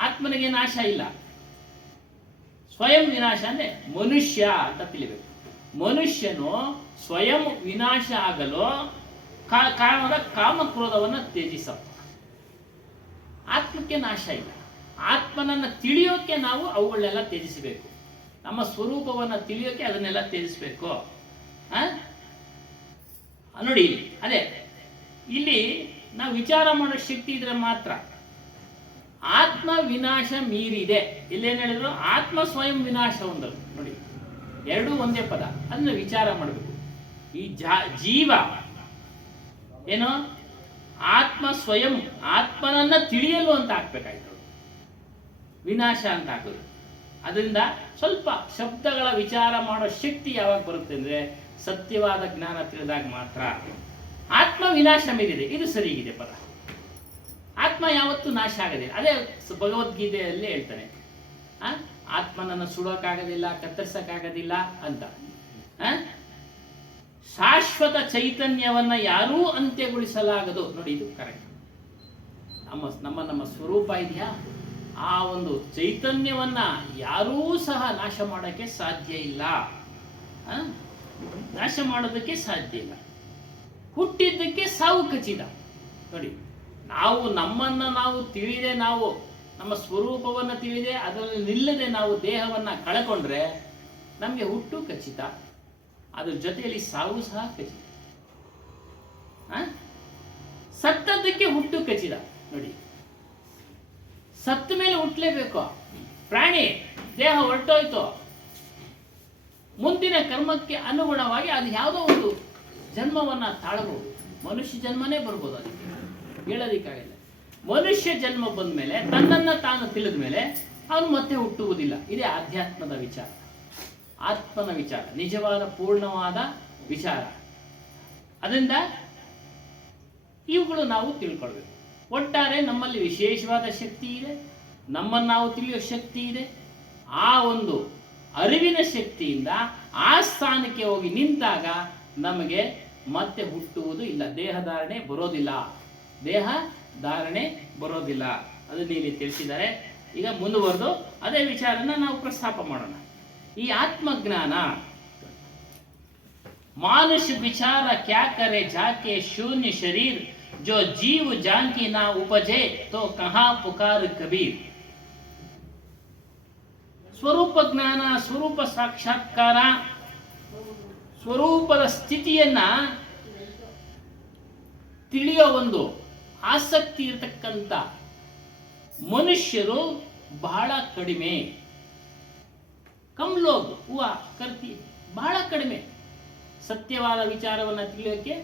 ಆತ್ಮನಿಗೆ ನಾಶ ಇಲ್ಲ. ಸ್ವಯಂ ವಿನಾಶ ಅಂದ್ರೆ ಮನುಷ್ಯ ಅಂತ ತಿಳಿಬೇಕು. ಮನುಷ್ಯನು ಸ್ವಯಂ ವಿನಾಶ ಆಗಲು ಕಾರಣವಾದ ಕಾಮಕ್ರೋಧವನ್ನು ತ್ಯಜಿಸಪ್ಪ. ಆತ್ಮಕ್ಕೆ ನಾಶ ಇಲ್ಲ. ಆತ್ಮನನ್ನು ತಿಳಿಯೋಕೆ ನಾವು ಅವುಗಳನ್ನೆಲ್ಲ ತ್ಯಜಿಸಬೇಕು. ನಮ್ಮ ಸ್ವರೂಪವನ್ನು ತಿಳಿಯೋಕೆ ಅದನ್ನೆಲ್ಲ ತ್ಯಜಿಸಬೇಕು. ನೋಡಿ, ಅದೇ ಇಲ್ಲಿ ನಾವು ವಿಚಾರ ಮಾಡೋ ಶಕ್ತಿ ಇದ್ರೆ ಮಾತ್ರ. ಆತ್ಮ ವಿನಾಶ ಮೀರಿದೆ. ಇಲ್ಲೇನು ಹೇಳಿದ್ರು? ಆತ್ಮ ಸ್ವಯಂ ವಿನಾಶ ಹೊಂದಲು. ನೋಡಿ, ಎರಡೂ ಒಂದೇ ಪದ. ಅದನ್ನ ವಿಚಾರ ಮಾಡಬೇಕು. ಈ ಜೀವ ಏನು ಆತ್ಮ ಸ್ವಯಂ ಆತ್ಮನನ್ನ ತಿಳಿಯಲು ಅಂತ ಹಾಕ್ಬೇಕಾಯ್ತು, ವಿನಾಶ ಅಂತ ಹಾಕೋದು. ಅದರಿಂದ ಸ್ವಲ್ಪ ಶಬ್ದಗಳ ವಿಚಾರ ಮಾಡೋ ಶಕ್ತಿ ಯಾವಾಗ ಬರುತ್ತೆ ಅಂದ್ರೆ ಸತ್ಯವಾದ ಜ್ಞಾನ ತಿಳಿದಾಗ ಮಾತ್ರ. ಆತ್ಮ ವಿನಾಶ ಮೀರಿದೆ, ಇದು ಸರಿಗಿದೆ ಪದ. ಆತ್ಮ ಯಾವತ್ತೂ ನಾಶ ಆಗದೆ. ಅದೇ ಭಗವದ್ಗೀತೆಯಲ್ಲಿ ಹೇಳ್ತಾನೆ, ಆತ್ಮನನ್ನು ಸುಡೋಕ್ಕಾಗೋದಿಲ್ಲ, ಕತ್ತರಿಸಕ್ಕಾಗೋದಿಲ್ಲ ಅಂತ. ಶಾಶ್ವತ ಚೈತನ್ಯವನ್ನ ಯಾರೂ ಅಂತ್ಯಗೊಳಿಸಲಾಗದು. ನೋಡಿ, ಇದು ಕರೆಕ್ಟ್. ನಮ್ಮ ಸ್ವರೂಪ ಇದೆಯಾ, ಆ ಒಂದು ಚೈತನ್ಯವನ್ನ ಯಾರೂ ಸಹ ನಾಶ ಮಾಡೋಕ್ಕೆ ಸಾಧ್ಯ ಇಲ್ಲ. ನಾಶ ಮಾಡೋದಕ್ಕೆ ಸಾಧ್ಯ ಇಲ್ಲ. ಹುಟ್ಟಿದ್ದಕ್ಕೆ ಸಾವು ಖಚಿತ. ನೋಡಿ, ನಾವು ನಮ್ಮನ್ನ ನಾವು ತಿಳಿದೆ, ನಾವು ನಮ್ಮ ಸ್ವರೂಪವನ್ನು ತಿಳಿದೆ, ಅದರಲ್ಲಿ ನಿಲ್ಲದೆ ನಾವು ದೇಹವನ್ನು ಕಳ್ಕೊಂಡ್ರೆ ನಮಗೆ ಹುಟ್ಟು ಖಚಿತ, ಅದ್ರ ಜೊತೆಯಲ್ಲಿ ಸಾವು ಸಹ ಖಚಿತ. ಸತ್ತದ್ದಕ್ಕೆ ಹುಟ್ಟು ಖಚಿತ. ನೋಡಿ, ಸತ್ತ ಮೇಲೆ ಹುಟ್ಟಲೇಬೇಕು. ಪ್ರಾಣಿ ದೇಹ ಹೊರಟೋಯ್ತು, ಮುಂದಿನ ಕರ್ಮಕ್ಕೆ ಅನುಗುಣವಾಗಿ ಅದು ಯಾವುದೋ ಒಂದು ಜನ್ಮವನ್ನು ತಾಳಬಹುದು. ಮನುಷ್ಯ ಜನ್ಮನೇ ಬರ್ಬೋದು, ಅದಕ್ಕೆ ಹೇಳೋದಿಕ್ಕಾಗಿಲ್ಲ. ಮನುಷ್ಯ ಜನ್ಮ ಬಂದ ಮೇಲೆ ತನ್ನನ್ನು ತಾನು ತಿಳಿದ ಮೇಲೆ ಅವನು ಮತ್ತೆ ಹುಟ್ಟುವುದಿಲ್ಲ. ಇದೇ ಆಧ್ಯಾತ್ಮದ ವಿಚಾರ, ಆತ್ಮನ ವಿಚಾರ, ನಿಜವಾದ ಪೂರ್ಣವಾದ ವಿಚಾರ. ಅದರಿಂದ ಇವುಗಳು ನಾವು ತಿಳ್ಕೊಳ್ಬೇಕು. ಒಟ್ಟಾರೆ ನಮ್ಮಲ್ಲಿ ವಿಶೇಷವಾದ ಶಕ್ತಿ ಇದೆ, ನಮ್ಮನ್ನು ನಾವು ತಿಳಿಯೋ ಶಕ್ತಿ ಇದೆ. ಆ ಒಂದು ಅರಿವಿನ ಶಕ್ತಿಯಿಂದ ಆ ಸ್ಥಾನಕ್ಕೆ ಹೋಗಿ ನಿಂತಾಗ ನಮಗೆ ಮತ್ತೆ ಹುಟ್ಟುವುದು ಇಲ್ಲ, ದೇಹಧಾರಣೆ ಬರೋದಿಲ್ಲ. ದೇಹ ಧಾರಣೆ ಬರೋದಿಲ್ಲ. ಅದನ್ನು ಇಲ್ಲಿ ತಿಳಿಸಿದ್ದಾರೆ. ಈಗ ಮುಂದುವರೆದು ಅದೇ ವಿಚಾರನ ನಾವು ಪ್ರಸ್ತಾಪ ಮಾಡೋಣ. ಈ ಆತ್ಮಜ್ಞಾನ, ಮಾನುಷ ವಿಚಾರ ಕ್ಯಾ ಕರೆ ಜಾಕೆ ಶೂನ್ಯ ಶರೀರ್ ಜೋ ಜೀವ ಜಾಂಕಿ ನಾ ಉಪಜೆ ತೋ ಕಹಾ ಪುಕಾರ್ ಕಬೀರ್. ಸ್ವರೂಪ ಜ್ಞಾನ, ಸ್ವರೂಪ ಸಾಕ್ಷಾತ್ಕಾರ, ಸ್ವರೂಪದ ಸ್ಥಿತಿಯನ್ನ ತಿಳಿಯೋ ಒಂದು ಆಸಕ್ತಿ ಇರತಕ್ಕಂಥ ಮನುಷ್ಯರು ಬಹಳ ಕಡಿಮೆ. ಕಮ್ ಲೋಗ್ ಹುವಾ ಕರ್ತಿ, ಬಹಳ ಕಡಿಮೆ. ಸತ್ಯವಾದ ವಿಚಾರವನ್ನು ತಿಳಿಯೋಕೆ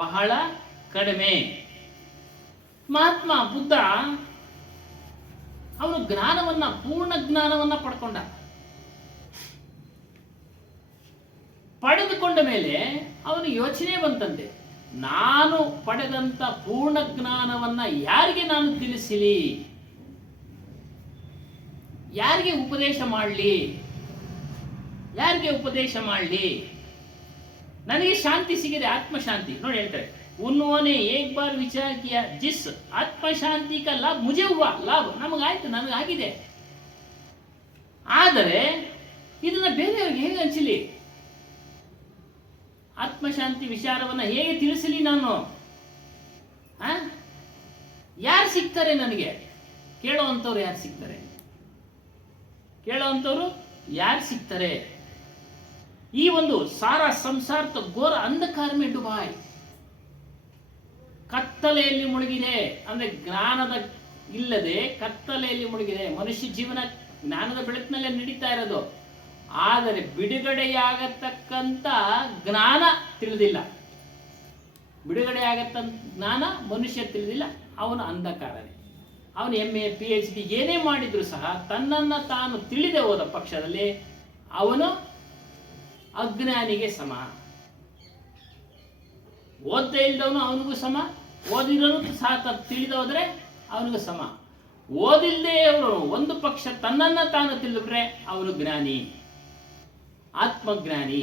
ಬಹಳ ಕಡಿಮೆ. ಮಹಾತ್ಮ ಬುದ್ಧ ಅವನು ಜ್ಞಾನವನ್ನ, ಪೂರ್ಣ ಜ್ಞಾನವನ್ನ ಪಡ್ಕೊಂಡ. ಪಡೆದುಕೊಂಡ ಮೇಲೆ ಅವನು ಯೋಚನೆ ಬಂತಂತೆ, ನಾನು ಪಡೆದಂತ ಪೂರ್ಣ ಜ್ಞಾನವನ್ನ ಯಾರಿಗೆ ನಾನು ತಿಳಿಸಲಿ, ಯಾರಿಗೆ ಉಪದೇಶ ಮಾಡಲಿ, ಯಾರಿಗೆ ಉಪದೇಶ ಮಾಡಲಿ? ನನಗೆ ಶಾಂತಿ ಸಿಗಿದೆ, ಆತ್ಮಶಾಂತಿ. ನೋಡಿ ಹೇಳ್ತಾರೆ, ಉನ್ಹೋನೆ ಏಕ್ ಬಾರ್ ವಿಚಾರ ಕಿಯಾ ಜಿಸ್ ಆತ್ಮಶಾಂತಿ ಕಾ ಲಾಭ ಮುಜೆ ಹುವಾ, ಲಾಭ ನಮಗಾಯ್ತು, ನನಗಾಗಿದೆ. ಆದರೆ ಇದನ್ನ ಬೇರೆಯವ್ರಿಗೆ ಹೇಗೆ ಹಂಚಲಿ? ಆತ್ಮಶಾಂತಿ ವಿಚಾರವನ್ನ ಹೇಗೆ ತಿಳಿಸಲಿ ನಾನು? ಯಾರು ಸಿಗ್ತಾರೆ ನನಗೆ? ಕೇಳೋ ಅಂಥವ್ರು ಯಾರು ಸಿಗ್ತಾರೆ? ಕೇಳೋ ಅಂಥವ್ರು ಯಾರು ಸಿಗ್ತಾರೆ? ಈ ಒಂದು ಸಾರಾ ಸಂಸಾರ ಘೋರ ಅಂಧಕಾರ ಮೇ ಡುಬಾಯ್, ಕತ್ತಲೆಯಲ್ಲಿ ಮುಳುಗಿದೆ. ಅಂದ್ರೆ ಜ್ಞಾನದ ಇಲ್ಲದೆ ಕತ್ತಲೆಯಲ್ಲಿ ಮುಳುಗಿದೆ. ಮನುಷ್ಯ ಜೀವನ ಜ್ಞಾನದ ಬೆಳಕಿನಲ್ಲೇ ನಡೀತಾ ಇರೋದು, ಆದರೆ ಬಿಡುಗಡೆಯಾಗತಕ್ಕಂಥ ಜ್ಞಾನ ತಿಳಿದಿಲ್ಲ. ಬಿಡುಗಡೆಯಾಗತ್ತಂತ ಜ್ಞಾನ ಮನುಷ್ಯ ತಿಳಿದಿಲ್ಲ, ಅವನು ಅಂಧಕಾರನೇ. ಅವನು MA PhD ಏನೇ ಮಾಡಿದ್ರು ಸಹ ತನ್ನನ್ನು ತಾನು ತಿಳಿದೇ ಹೋದ ಪಕ್ಷದಲ್ಲಿ ಅವನು ಅಜ್ಞಾನಿಗೆ ಸಮ. ಓದ್ದೇ ಇಲ್ದವನು ಅವನಿಗೂ ಸಮ, ಓದಿರೋನು ಸಹ ತಿಳಿದೋದ್ರೆ ಅವನಿಗೂ ಸಮ. ಓದಿಲ್ಲದೆ ಅವನು ಒಂದು ಪಕ್ಷ ತನ್ನನ್ನ ತಾನು ತಿಳಿದ್ರೆ ಅವನು ಜ್ಞಾನಿ, ಆತ್ಮಜ್ಞಾನಿ.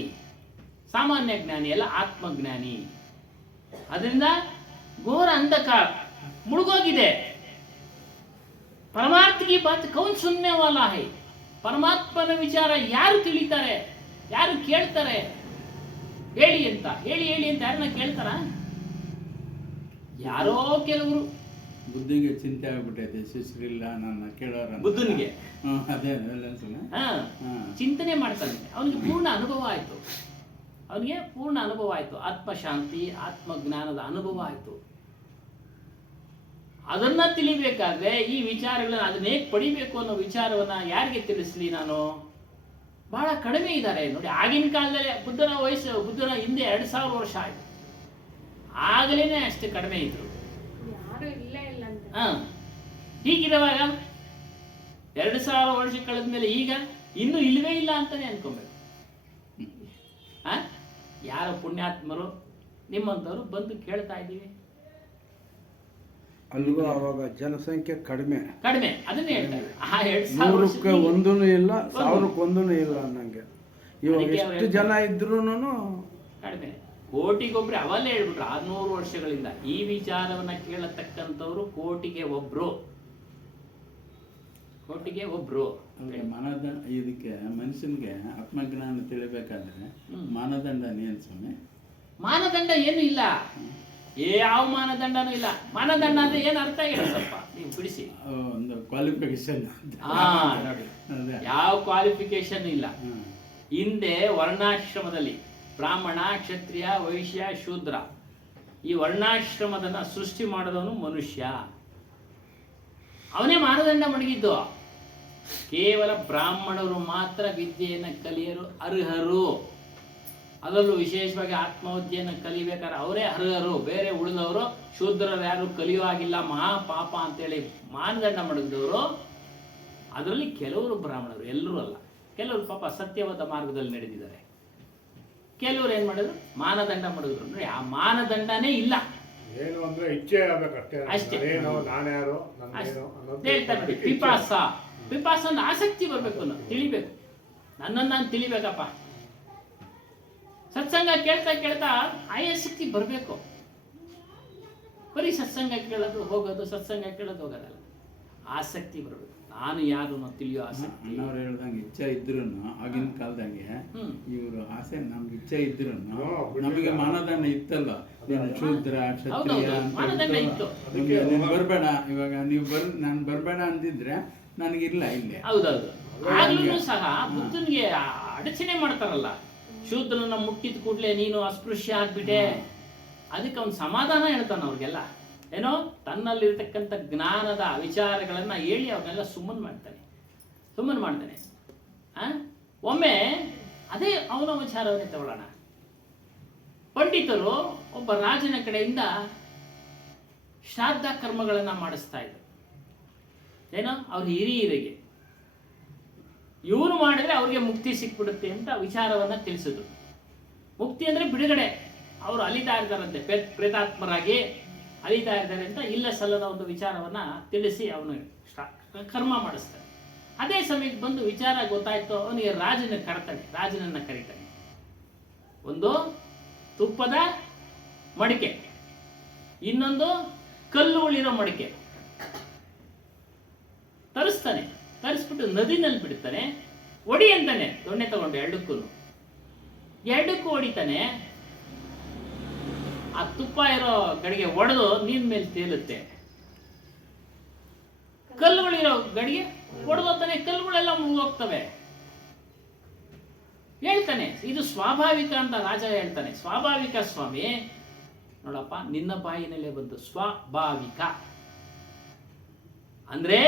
ಸಾಮಾನ್ಯ ಜ್ಞಾನಿ ಅಲ್ಲ, ಆತ್ಮಜ್ಞಾನಿ. ಅದರಿಂದ ಘೋರ ಅಂಧಕಾರ ಮುಳುಗೋಗಿದೆ. ಪರಮಾರ್ಥ की बात कौन सुनने वाला है? ಪರಮಾತ್ಮನ ವಿಚಾರ ಯಾರು ತಿಳಿತಾರೆ, ಯಾರು ಕೇಳ್ತಾರೆ? ಹೇಳಿ ಅಂತ ಹೇಳಿ ಅಂತ ಯಾರನ್ನ ಕೇಳ್ತಾರ? ಯಾರೋ ಕೆಲವರು. ಬುದ್ಧಿಗೆ ಚಿಂತೆ ಆಗ್ಬಿಟ್ಟೈತೆ, ಶಿಷ್ಯರಿಲ್ಲ ನನ್ನ ಕೇಳೋರ. ಬುದ್ಧನಿಗೆ ಅದೇ ಚಿಂತನೆ ಮಾಡ್ತಾನೆ. ಅವನಿಗೆ ಪೂರ್ಣ ಅನುಭವ ಆಯ್ತು. ಅವನಿಗೆ ಪೂರ್ಣ ಅನುಭವ ಆಯ್ತು. ಆತ್ಮಶಾಂತಿ, ಆತ್ಮಜ್ಞಾನದ ಅನುಭವ ಆಯ್ತು. ಅದನ್ನ ತಿಳಿಬೇಕಾದ್ರೆ ಈ ವಿಚಾರಗಳನ್ನ ಅದನ್ನ ಹೇಗೆ ಪಡಿಬೇಕು ಅನ್ನೋ ವಿಚಾರವನ್ನ ಯಾರಿಗೆ ತಿಳಿಸ್ಲಿ ನಾನು? ಬಹಳ ಕಡಿಮೆ ಇದ್ದಾರೆ ನೋಡಿ. ಆಗಿನ ಕಾಲದಲ್ಲಿ ಬುದ್ಧನ ಹಿಂದೆ 2000 ವರ್ಷ ಆಯ್ತು, ಆಗಲೇನೆ ಅಷ್ಟು ಕಡಿಮೆ ಇದ್ರು. ಹೀಗಿರುವಾಗ 2000 ವರ್ಷ ಕಳೆದ ಮೇಲೆ ಈಗ ಇನ್ನೂ ಇಲ್ವೇ ಇಲ್ಲ ಅಂತಾನೆ ಅನ್ಕೊಬೇಕು. ಯಾರ ಪುಣ್ಯಾತ್ಮರು ನಿಮ್ಮಂಥವ್ರು ಬಂದು ಕೇಳ್ತಾ ಇದ್ದೀವಿ. ಅಲ್ಲಿಗೂ ಅವಾಗ ಜನಸಂಖ್ಯೆ ಕಡಿಮೆ ಅದನ್ನ ಹೇಳ್ತಾರೆ. 100ಕ್ಕೆ ಒಂದೂ ಇಲ್ಲ, 1000ಕ್ಕೆ ಒಂದೂ ಇಲ್ಲ ಅನ್ನಂಗೆ. ಇವಾಗ ಎಷ್ಟು ಜನ ಇದ್ರೂ ಕಡಿಮೆ. ಕೋಟಿಗೊಬ್ರು ಅವಲ್ಲೇ ಹೇಳ್ಬಿಟ್ರು 600 ವರ್ಷಗಳಿಂದ ಈ ವಿಚಾರವನ್ನ ಕೇಳತಕ್ಕಂಥವ್ರು ಕೋಟಿಗೆ ಒಬ್ರು. ಮಾನದಂಡ. ಇದಕ್ಕೆ ಮನುಷ್ಯನಿಗೆ ಆತ್ಮಜ್ಞಾನ ತಿಳಿಬೇಕಾದ್ರೆ ಮಾನದಂಡ ಏನ್ ಸ್ವಾಮಿ? ಮಾನದಂಡ ಏನು ಇಲ್ಲ, ಯಾವ ಮಾನದಂಡನೂ ಇಲ್ಲ. ಮಾನದಂಡ ಅಂದ್ರೆ ಏನ್ ಅರ್ಥ ಹೇಳ ಸ್ವಲ್ಪ ನೀವು ಬಿಡಿಸಿ. ಒಂದು ಕ್ವಾಲಿಫಿಕೇಶನ್. ನೋಡಿ, ಯಾವ ಕ್ವಾಲಿಫಿಕೇಶನ್ ಇಲ್ಲ. ಹಿಂದೆ ವರ್ಣಾಶ್ರಮದಲ್ಲಿ ಬ್ರಾಹ್ಮಣ, ಕ್ಷತ್ರಿಯ, ವೈಶ್ಯ, ಶೂದ್ರ ಈ ವರ್ಣಾಶ್ರಮದನ್ನ ಸೃಷ್ಟಿ ಮಾಡಿದವನು ಮನುಷ್ಯ. ಅವನೇ ಮಾನದಂಡ ಮಡಗಿದ್ದು. ಕೇವಲ ಬ್ರಾಹ್ಮಣರು ಮಾತ್ರ ವಿದ್ಯೆಯನ್ನು ಕಲಿಯಲು ಅರ್ಹರು. ಅದರಲ್ಲೂ ವಿಶೇಷವಾಗಿ ಆತ್ಮವಿದ್ಯೆಯನ್ನು ಕಲಿಬೇಕಾದ್ರೆ ಅವರೇ ಅರ್ಹರು. ಬೇರೆ ಉಳಿದವರು ಶೂದ್ರರು ಯಾರು ಕಲಿಯೋ ಆಗಿಲ್ಲ, ಮಹಾಪಾಪ ಅಂತೇಳಿ ಮಾನದಂಡ ಮಡಗಿದವರು. ಅದರಲ್ಲಿ ಕೆಲವರು ಬ್ರಾಹ್ಮಣರು, ಎಲ್ಲರೂ ಅಲ್ಲ. ಕೆಲವರು ಪಾಪ ಸತ್ಯವಾದ ಮಾರ್ಗದಲ್ಲಿ ನಡೆದಿದ್ದಾರೆ. ಕೆಲವರು ಏನ್ ಮಾಡಿದ್ರು, ಮಾನದಂಡ ಮಾಡಿದ್ರು. ಅಂದ್ರೆ ಆ ಮಾನದಂಡನೇ ಇಲ್ಲ. ಏನು ಅಂದ್ರೆ ಇಚ್ಛೆ ಆಗ್ಬೇಕಷ್ಟೇ. ಅಷ್ಟೇ ಹೇಳ್ತಾರೆ ನೋಡಿ. ಪಿಪಾಸ ಅಂದ್ರೆ ಆಸಕ್ತಿ ಬರ್ಬೇಕು, ಅನ್ನೋ ತಿಳಿಬೇಕು. ನನ್ನನ್ನು ನಾನು ತಿಳಿಬೇಕಪ್ಪ. ಸತ್ಸಂಗ ಕೇಳ್ತಾ ಆಸಕ್ತಿ ಬರಬೇಕು. ಬರೀ ಸತ್ಸಂಗ ಕೇಳೋದು ಹೋಗೋದು, ಸತ್ಸಂಗ ಕೇಳೋದು ಹೋಗೋದಲ್ಲ. ಆಸಕ್ತಿ ಬರಬೇಕು. ನಾನು ಯಾರು ತಿಳಿಯೋ ಆಸಕ್ತಿ. ಅವ್ರು ಹೇಳ್ದಂಗೆ ಇಚ್ಛೆ ಇದ್ರು ಆಗಿನ ಕಾಲದಂಗೆ ಇವರು ಆಸೆ ನಮ್ಗೆ ಇಚ್ಛೆ ಇದ್ರು ನಮಗೆ ಮಾನದಂಡ ಇತ್ತಲ್ಲ. ಶೂದ್ರ, ಕ್ಷತ್ರಿಯ ನೀನ್ ಬರ್ಬೇಡ, ಇವಾಗ ನಾನು ಬರ್ಬೇಡ ಅಂದಿದ್ರೆ ನನಗಿಲ್ಲ ಇಲ್ಲೇ. ಹೌದೌದು. ಆಗ್ಲೂ ಸಹ ಬುದ್ಧನಿಗೆ ಅಡಚಣೆ ಮಾಡ್ತಾರಲ್ಲ. ಶೂದ್ರನ ಮುಟ್ಟಿದ ಕೂಡಲೇ ನೀನು ಅಸ್ಪೃಶ್ಯ ಆಗ್ಬಿಟ್ಟೆ. ಅದಕ್ಕೆ ಅವ್ನು ಸಮಾಧಾನ ಹೇಳ್ತಾನ ಅವ್ರಿಗೆಲ್ಲ. ಏನೋ ತನ್ನಲ್ಲಿರ್ತಕ್ಕಂಥ ಜ್ಞಾನದ ವಿಚಾರಗಳನ್ನ ಹೇಳಿ ಅವನ್ನೆಲ್ಲ ಸುಮ್ಮನೆ ಮಾಡ್ತಾನೆ. ಒಮ್ಮೆ ಅದೇ ಅವನ ವಿಚಾರವನ್ನೇ ತಗೊಳ್ಳೋಣ. ಪಂಡಿತರು ಒಬ್ಬ ರಾಜನ ಕಡೆಯಿಂದ ಶ್ರಾದ್ದ ಕರ್ಮಗಳನ್ನ ಮಾಡಿಸ್ತಾ ಇದ್ರು. ಏನೋ ಅವ್ರ ಹಿರಿಯರಿಗೆ ಇವರು ಮಾಡಿದ್ರೆ ಅವ್ರಿಗೆ ಮುಕ್ತಿ ಸಿಕ್ಬಿಡುತ್ತೆ ಅಂತ ವಿಚಾರವನ್ನ ತಿಳಿಸಿದ್ರು. ಮುಕ್ತಿ ಅಂದ್ರೆ ಬಿಡುಗಡೆ. ಅವರು ಅಲಿತಾ ಇರ್ತಾರಂತೆ, ಪ್ರೇತಾತ್ಮರಾಗಿ ಅಲಿತಾ ಇದ್ದಾರೆ ಅಂತ ಇಲ್ಲ ಸಲ್ಲದ ಒಂದು ವಿಚಾರವನ್ನ ತಿಳಿಸಿ ಅವನು ಕರ್ಮ ಮಾಡಿಸ್ತಾನೆ. ಅದೇ ಸಮಯಕ್ಕೆ ಬಂದು ವಿಚಾರ ಗೊತ್ತಾಯ್ತು, ಅವನಿಗೆ ರಾಜನನ್ನ ಕರೀತಾನೆ. ಒಂದು ತುಪ್ಪದ ಮಡಿಕೆ, ಇನ್ನೊಂದು ಕಲ್ಲುಗಳಿರೋ ಮಡಿಕೆ ತರಿಸ್ತಾನೆ. ತರಿಸ್ಬಿಟ್ಟು ನದಿನಲ್ಲಿ ಬಿಡ್ತಾನೆ. ಒಡಿ ಅಂತಾನೆ, ದೊಣ್ಣೆ ತಗೊಂಡು ಎರಡಕ್ಕೂ ಹೊಡಿತಾನೆ. ಆ ತುಪ್ಪ ಇರೋ ಗಡಿಗೆ ಒಡೆದು ನೀನ್ ಮೇಲೆ ತೇಲುತ್ತೆ. ಕಲ್ಲುಗಳಿರೋ ಗಡಿಗೆ ಒಡೆದೋಗ್ತಾನೆ, ಕಲ್ಲುಗಳೆಲ್ಲ ಮುಳುಗೋಗ್ತವೆ. ಹೇಳ್ತಾನೆ ಇದು ಸ್ವಾಭಾವಿಕ ಅಂತ ರಾಜ ಹೇಳ್ತಾನೆ. ಸ್ವಾಭಾವಿಕ ಸ್ವಾಮಿ, ನೋಡಪ್ಪ ನಿನ್ನ ಬಾಯಿನಲ್ಲೇ ಬಂತು ಸ್ವಾಭಾವಿಕ ಅಂದ್ರೆ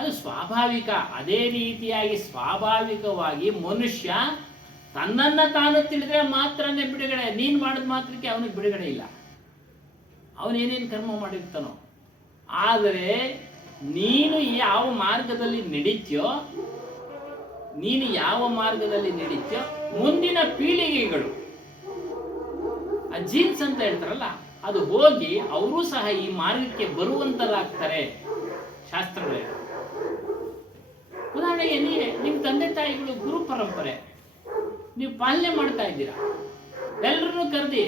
ಅದು ಸ್ವಾಭಾವಿಕ. ಅದೇ ರೀತಿಯಾಗಿ ಸ್ವಾಭಾವಿಕವಾಗಿ ಮನುಷ್ಯ ತನ್ನನ್ನ ತಾನು ತಿಳಿದ್ರೆ ಮಾತ್ರನೇ ಬಿಡುಗಡೆ. ನೀನ್ ಮಾಡಿದ ಮಾತ್ರಕ್ಕೆ ಅವನಿಗೆ ಬಿಡುಗಡೆ ಇಲ್ಲ. ಅವನೇನೇನು ಕರ್ಮ ಮಾಡಿರ್ತಾನೋ. ಆದರೆ ನೀನು ಯಾವ ಮಾರ್ಗದಲ್ಲಿ ನಡೀತೀಯೋ ನೀನು ಯಾವ ಮಾರ್ಗದಲ್ಲಿ ನಡೀತೀಯೋ ಮುಂದಿನ ಪೀಳಿಗೆಗಳು ಆ ಜೀನ್ಸ್ ಅಂತ ಹೇಳ್ತಾರಲ್ಲ ಅದು ಹೋಗಿ ಅವರು ಸಹ ಈ ಮಾರ್ಗಕ್ಕೆ ಬರುವಂತರಾಗ್ತಾರೆ ಶಾಸ್ತ್ರಗಳೇ. ಉದಾಹರಣೆಗೆ ನಿಮ್ಮ ತಂದೆ ತಾಯಿಗಳು ಗುರು ಪರಂಪರೆ ನೀವು ಪಾಲನೆ ಮಾಡ್ತಾ ಇದ್ದೀರಾ, ಎಲ್ಲರನ್ನೂ ಕರೆದಿ